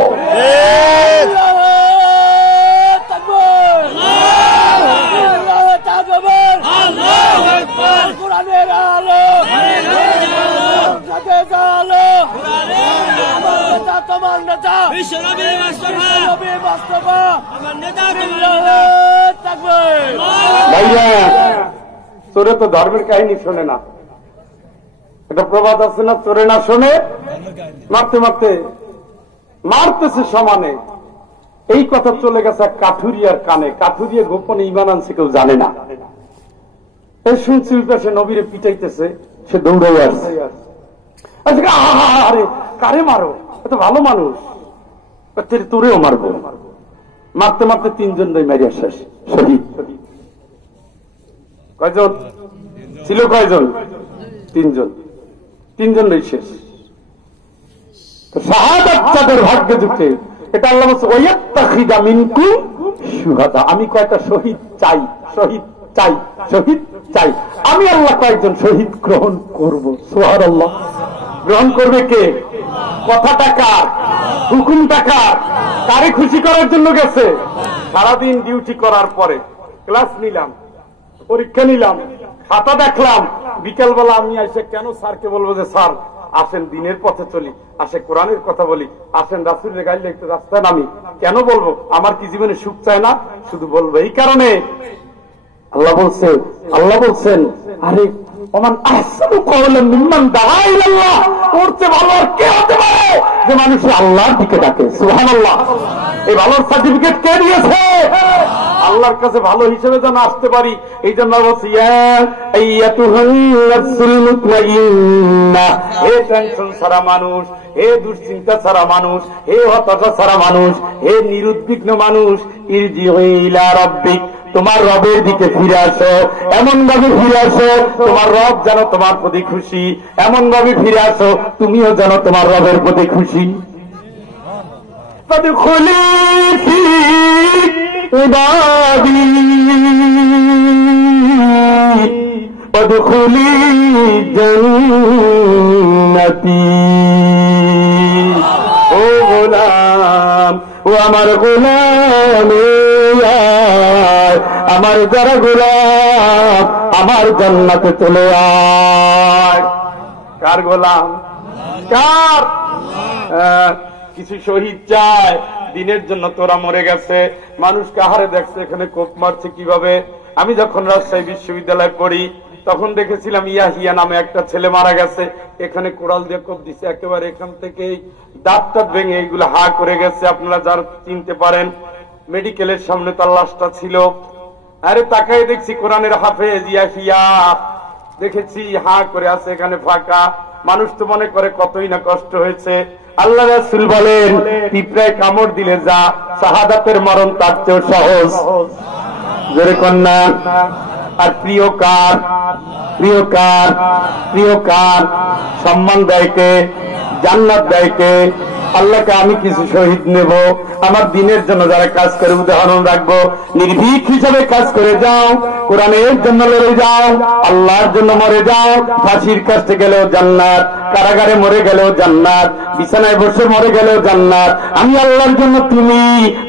তোরে তো ধর্মের কাহিনী শোনে না, এটা প্রবাদ আছে না, তোরে না শোনে মারতে মারতে মারতেছে সমানে। এই কথা চলে গেছে কাঠুরিয়ার কানে। কাঠুরিয়া গোপনে ইমান আনছে, কেউ জানে না। এই শুনছি সে নবীরে পিটাইতেছে, সে দৌড়াই আসছে। আরে কারে মারো, এত ভালো মানুষ, তোরেও মারবো। মারতে মারতে তিনজন মারিয়া শেষ, শহীদ। কয়জন ছিল? কয়জন? তিনজন। তিনজন শেষ। শাহাদাত তাদের ভাগ্যে জুটে। এটা আল্লাহ বলছে ওয়াত্তাখিদা মিনকুম শুহাদা। আমি কয়টা শহীদ চাই, শহীদ চাই, শহীদ চাই। আমি আল্লাহ কয়েকজন শহীদ গ্রহণ করব। সুবহানাল্লাহ। গ্রহণ করবে কে? কথাটা কার? হুকুমটা কার? কারে খুশি করার জন্য গেছে? সারাদিন ডিউটি করার পরে ক্লাস নিলাম, পরীক্ষা নিলাম, খাতা দেখলাম, বিকেলবেলা আমি এসে কেন স্যারকে বলবো যে স্যার আসেন দিনের পথে চলি, আসে কোরআনের কথা বলি, আসেন রাসূলের গাড়ি লিখতে রাস্তায় নামি, কেন বলবো? আমার কি জীবনে সুখ চায় না? শুধু বলবো এই কারণে। আল্লাহ বলছেন আরে ওমান আহসানু কওলান মিম্মান দাআ ইলাল্লাহ। ওর চেয়ে ভালো আর কে হতে পারে যে মানুষকে আল্লাহর দিকে ডাকে? সুবহানাল্লাহ। এই ভালোর সার্টিফিকেট কে দিয়েছে? আল্লাহর কাছে ভালো হিসেবে যেন আসতে পারি, এই জন্য বলছি হে টেনশন ছাড়া মানুষ, হে দুশ্চিন্তা ছাড়া মানুষ, হে হতাশা ছাড়া মানুষ, হে নিরুদ্বিগ্ন মানুষ, ইরজিউ ইলা রাব্বিক, তোমার রবের দিকে ফিরে আসো। এমন ভাবে ফিরে আসো তোমার রব যেন তোমার প্রতি খুশি, এমন ভাবে ফিরে আসো তুমিও যেন তোমার রবের প্রতি খুশি। ফাদখুলি ফি ইবাদি ফাদখুলি জান্নাতি। ও গোলাম, ও আমার গোলাম, আমার যারা গোলাম আমার জান্নাতে চলে আয়। কার গোলাম? কার? কিছু শহীদ চায় দিনের জন্য, তোরা মরে গেছে। মানুষ কাহারে দেখছে এখানে কোপ মারছে কিভাবে। আমি যখন রাজশাহী বিশ্ববিদ্যালয়ে পড়ি তখন দেখেছিলাম ইয়াহিয়া নামে একটা ছেলে মারা গেছে, এখানে কোড়াল দিয়ে কোপ দিছে, একেবারে এখান থেকে দাঁত টাত ভেঙে এইগুলো হা করে গেছে। আপনারা যারা চিনতে পারেন, মেডিকেলের সামনে তার লাশটা ছিল। আরে তাকাই দেখছি কোরআনের হাফেজ ইয়াহিয়া, দেখেছি হা করে আছে, এখানে ফাঁকা। মানুষ তো মনে করে কতই না কষ্ট হয়েছে। আল্লাহ রাসূল বলেন পিঁপড়ায় কামড় দিলে যা শাহাদাতের মরণ তার চেয়ে সহজ। জোরে কন্যা। আর প্রিয় কার? প্রিয় কার? প্রিয় কার? সম্মান দেয় কে? জান্নাত দেয় কে? আল্লাহকে আমি কিছু শহীদ নেব, আমার দিনের জন্য যারা কাজ করে উদাহরণ রাখবো, নির্ভীক হিসাবে কাজ করে যাও, কোরআনের জন্য লড়ে যাও, আল্লাহর জন্য মরে যাও, ফাঁসির কাছে গেলেও জান্নাত, কারাগারে মরে গেলেও জান্নাত, বিছানায় বসে মরে গেলেও জান্নাত। আমি আল্লাহর জন্য, তুমি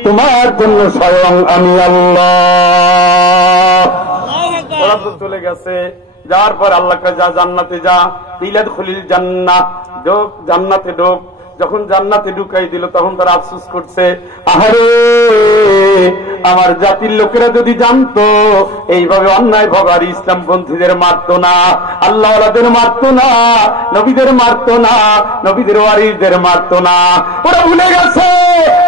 তোমার জন্য স্বয়ং আমি আল্লাহ। ওরা তো চলে গেছে, যাওয়ার পর আল্লাহকে যা জান্নাতে যা, ইলাদ খুলিল জান্নাত, ঢোক জান্নাতে ঢোক। যখন জান্নাতে ঢুকাই দিল তখন তারা আফসোস করছে, আহারে আমার জাতির লোকেরা যদি জানতো এইভাবে অন্যায় ভগার ইসলামপন্থীদের মারতো না, আল্লাহওয়ালাদের মারতো না, নবীদের মারতো না, নবীদের ওয়ারিসদের মারতো না। ওরা ভুলে গেছে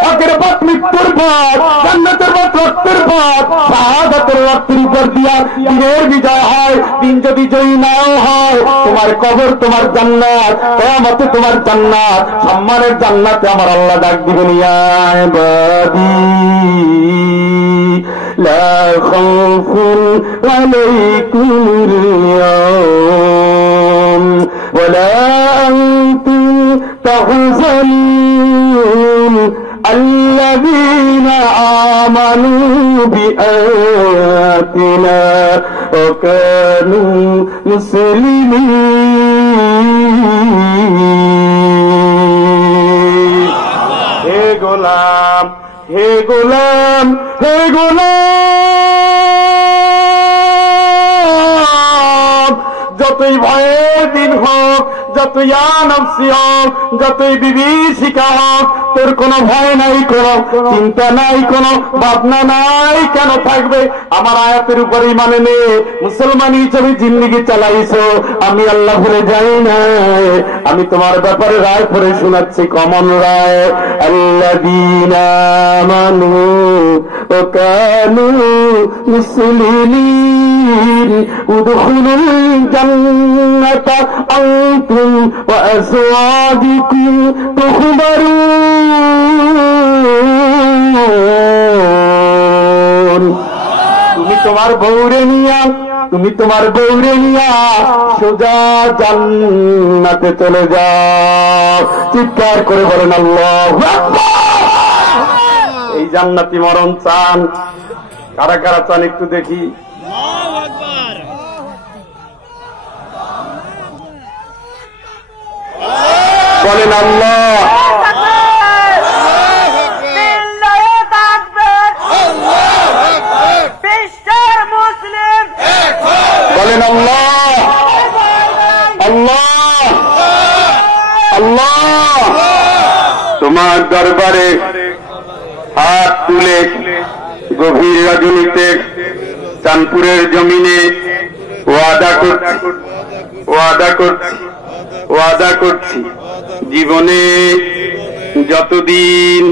হকের পথ মৃত্যুর পথ, জান্নাতের পথ রক্তের পথ, শাহাদাতের রক্তের উপর দিয়া দিনের বিজয় হয়। দিন যদি জয়ী নাও হয়, তোমার কবর তোমার জান্নাত, কিয়ামতে তোমার জান্নাত, সম্মানের জান্নাতে আমার আল্লাহ ডাক দিবেন, ইয়া ইবাদি লা খাউফুন আলাইকুমুল ইয়াওম ওয়ালা আনতুম তাহজানুন আল্লাযীনা আমানু বিআয়াতিনা ওয়া কানু মুসলিমিন। হে গোলাম, হে গোলাম, হে গোলাম, যতই ভয়ের দিন হোক, যতই আনফসি হোক, যতই বিভীষিকা হোক, তোর কোনো ভয় নাই, কোনো চিন্তা নাই, কোনো ভাবনা নাই। কেন থাকবে? আমার আয়াতের উপর ঈমান এনে মুসলমান হিসেবে জিন্দেগি চালাইছো, আমি আল্লাহ ভুলে যাই না। আমি তোমার ব্যাপারে রায় পড়ে শোনাচ্ছি, কমন রায়। আল্লাযীনা আমানু ওয়া কানু মুসলিমিন উদখুলুল জান্নাতা আনতুম ওয়া আজওয়াজুকুম তুহবারুন। তুমি তোমার বউরে নিয়া, তুমি তোমার বউরে নিয়া সোজা জান্নাতে চলে যাও। চিৎকার করে বলেন আল্লাহু আকবার। এই জান্নাতি মরণ চান? কারা কারা চান একটু দেখি। বলেন আল্লাহ। বলেন আল্লাহ, আল্লাহ, আল্লাহ। তোমার দরবারে হাত তুলে গভীর রজনীতে চাঁদপুরের জমিনে ওয়াদা করছি, ওয়াদা করছি, ওয়াদা করছি, জীবনে যতদিন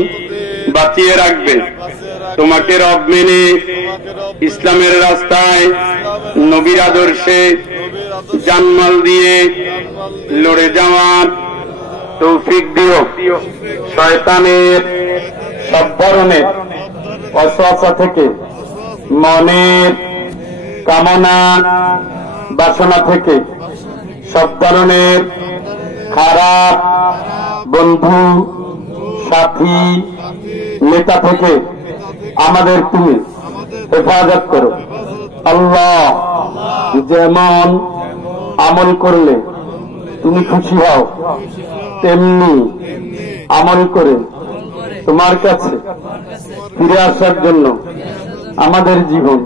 বাঁচিয়ে রাখবে তোমাকে রব মেনে ইসলামের রাস্তায় নবীর আদর্শে জানমাল দিয়ে লড়ে যাওয়ার তৌফিক দিও। শয়তানের সব ধরনের ওয়াসওয়াসা থেকে, মনের কামনা বাসনা থেকে, সব ধরনের খারাপ বন্ধু সাথী নেতা থেকে আমাদের তুমি হেফাজত করো আল্লাহ। যেমন আমল করলে তুমি খুশি হও, তেমনি আমল করে তোমার কাছে ফিরে আসার জন্য আমাদের জীবন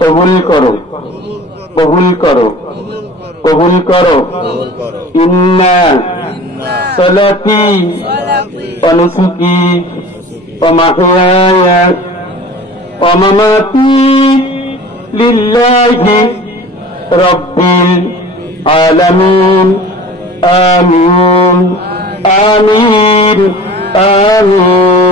কবুল করো, কবুল করো, কবুল করো। ইন্না সালাতি ওয়া নুসুকি ওয়া মাহইয়ায়া ওয়া মামাতি লিল্লাহি রাব্বিল আলামিন। আমিন, আমিন, আমিন।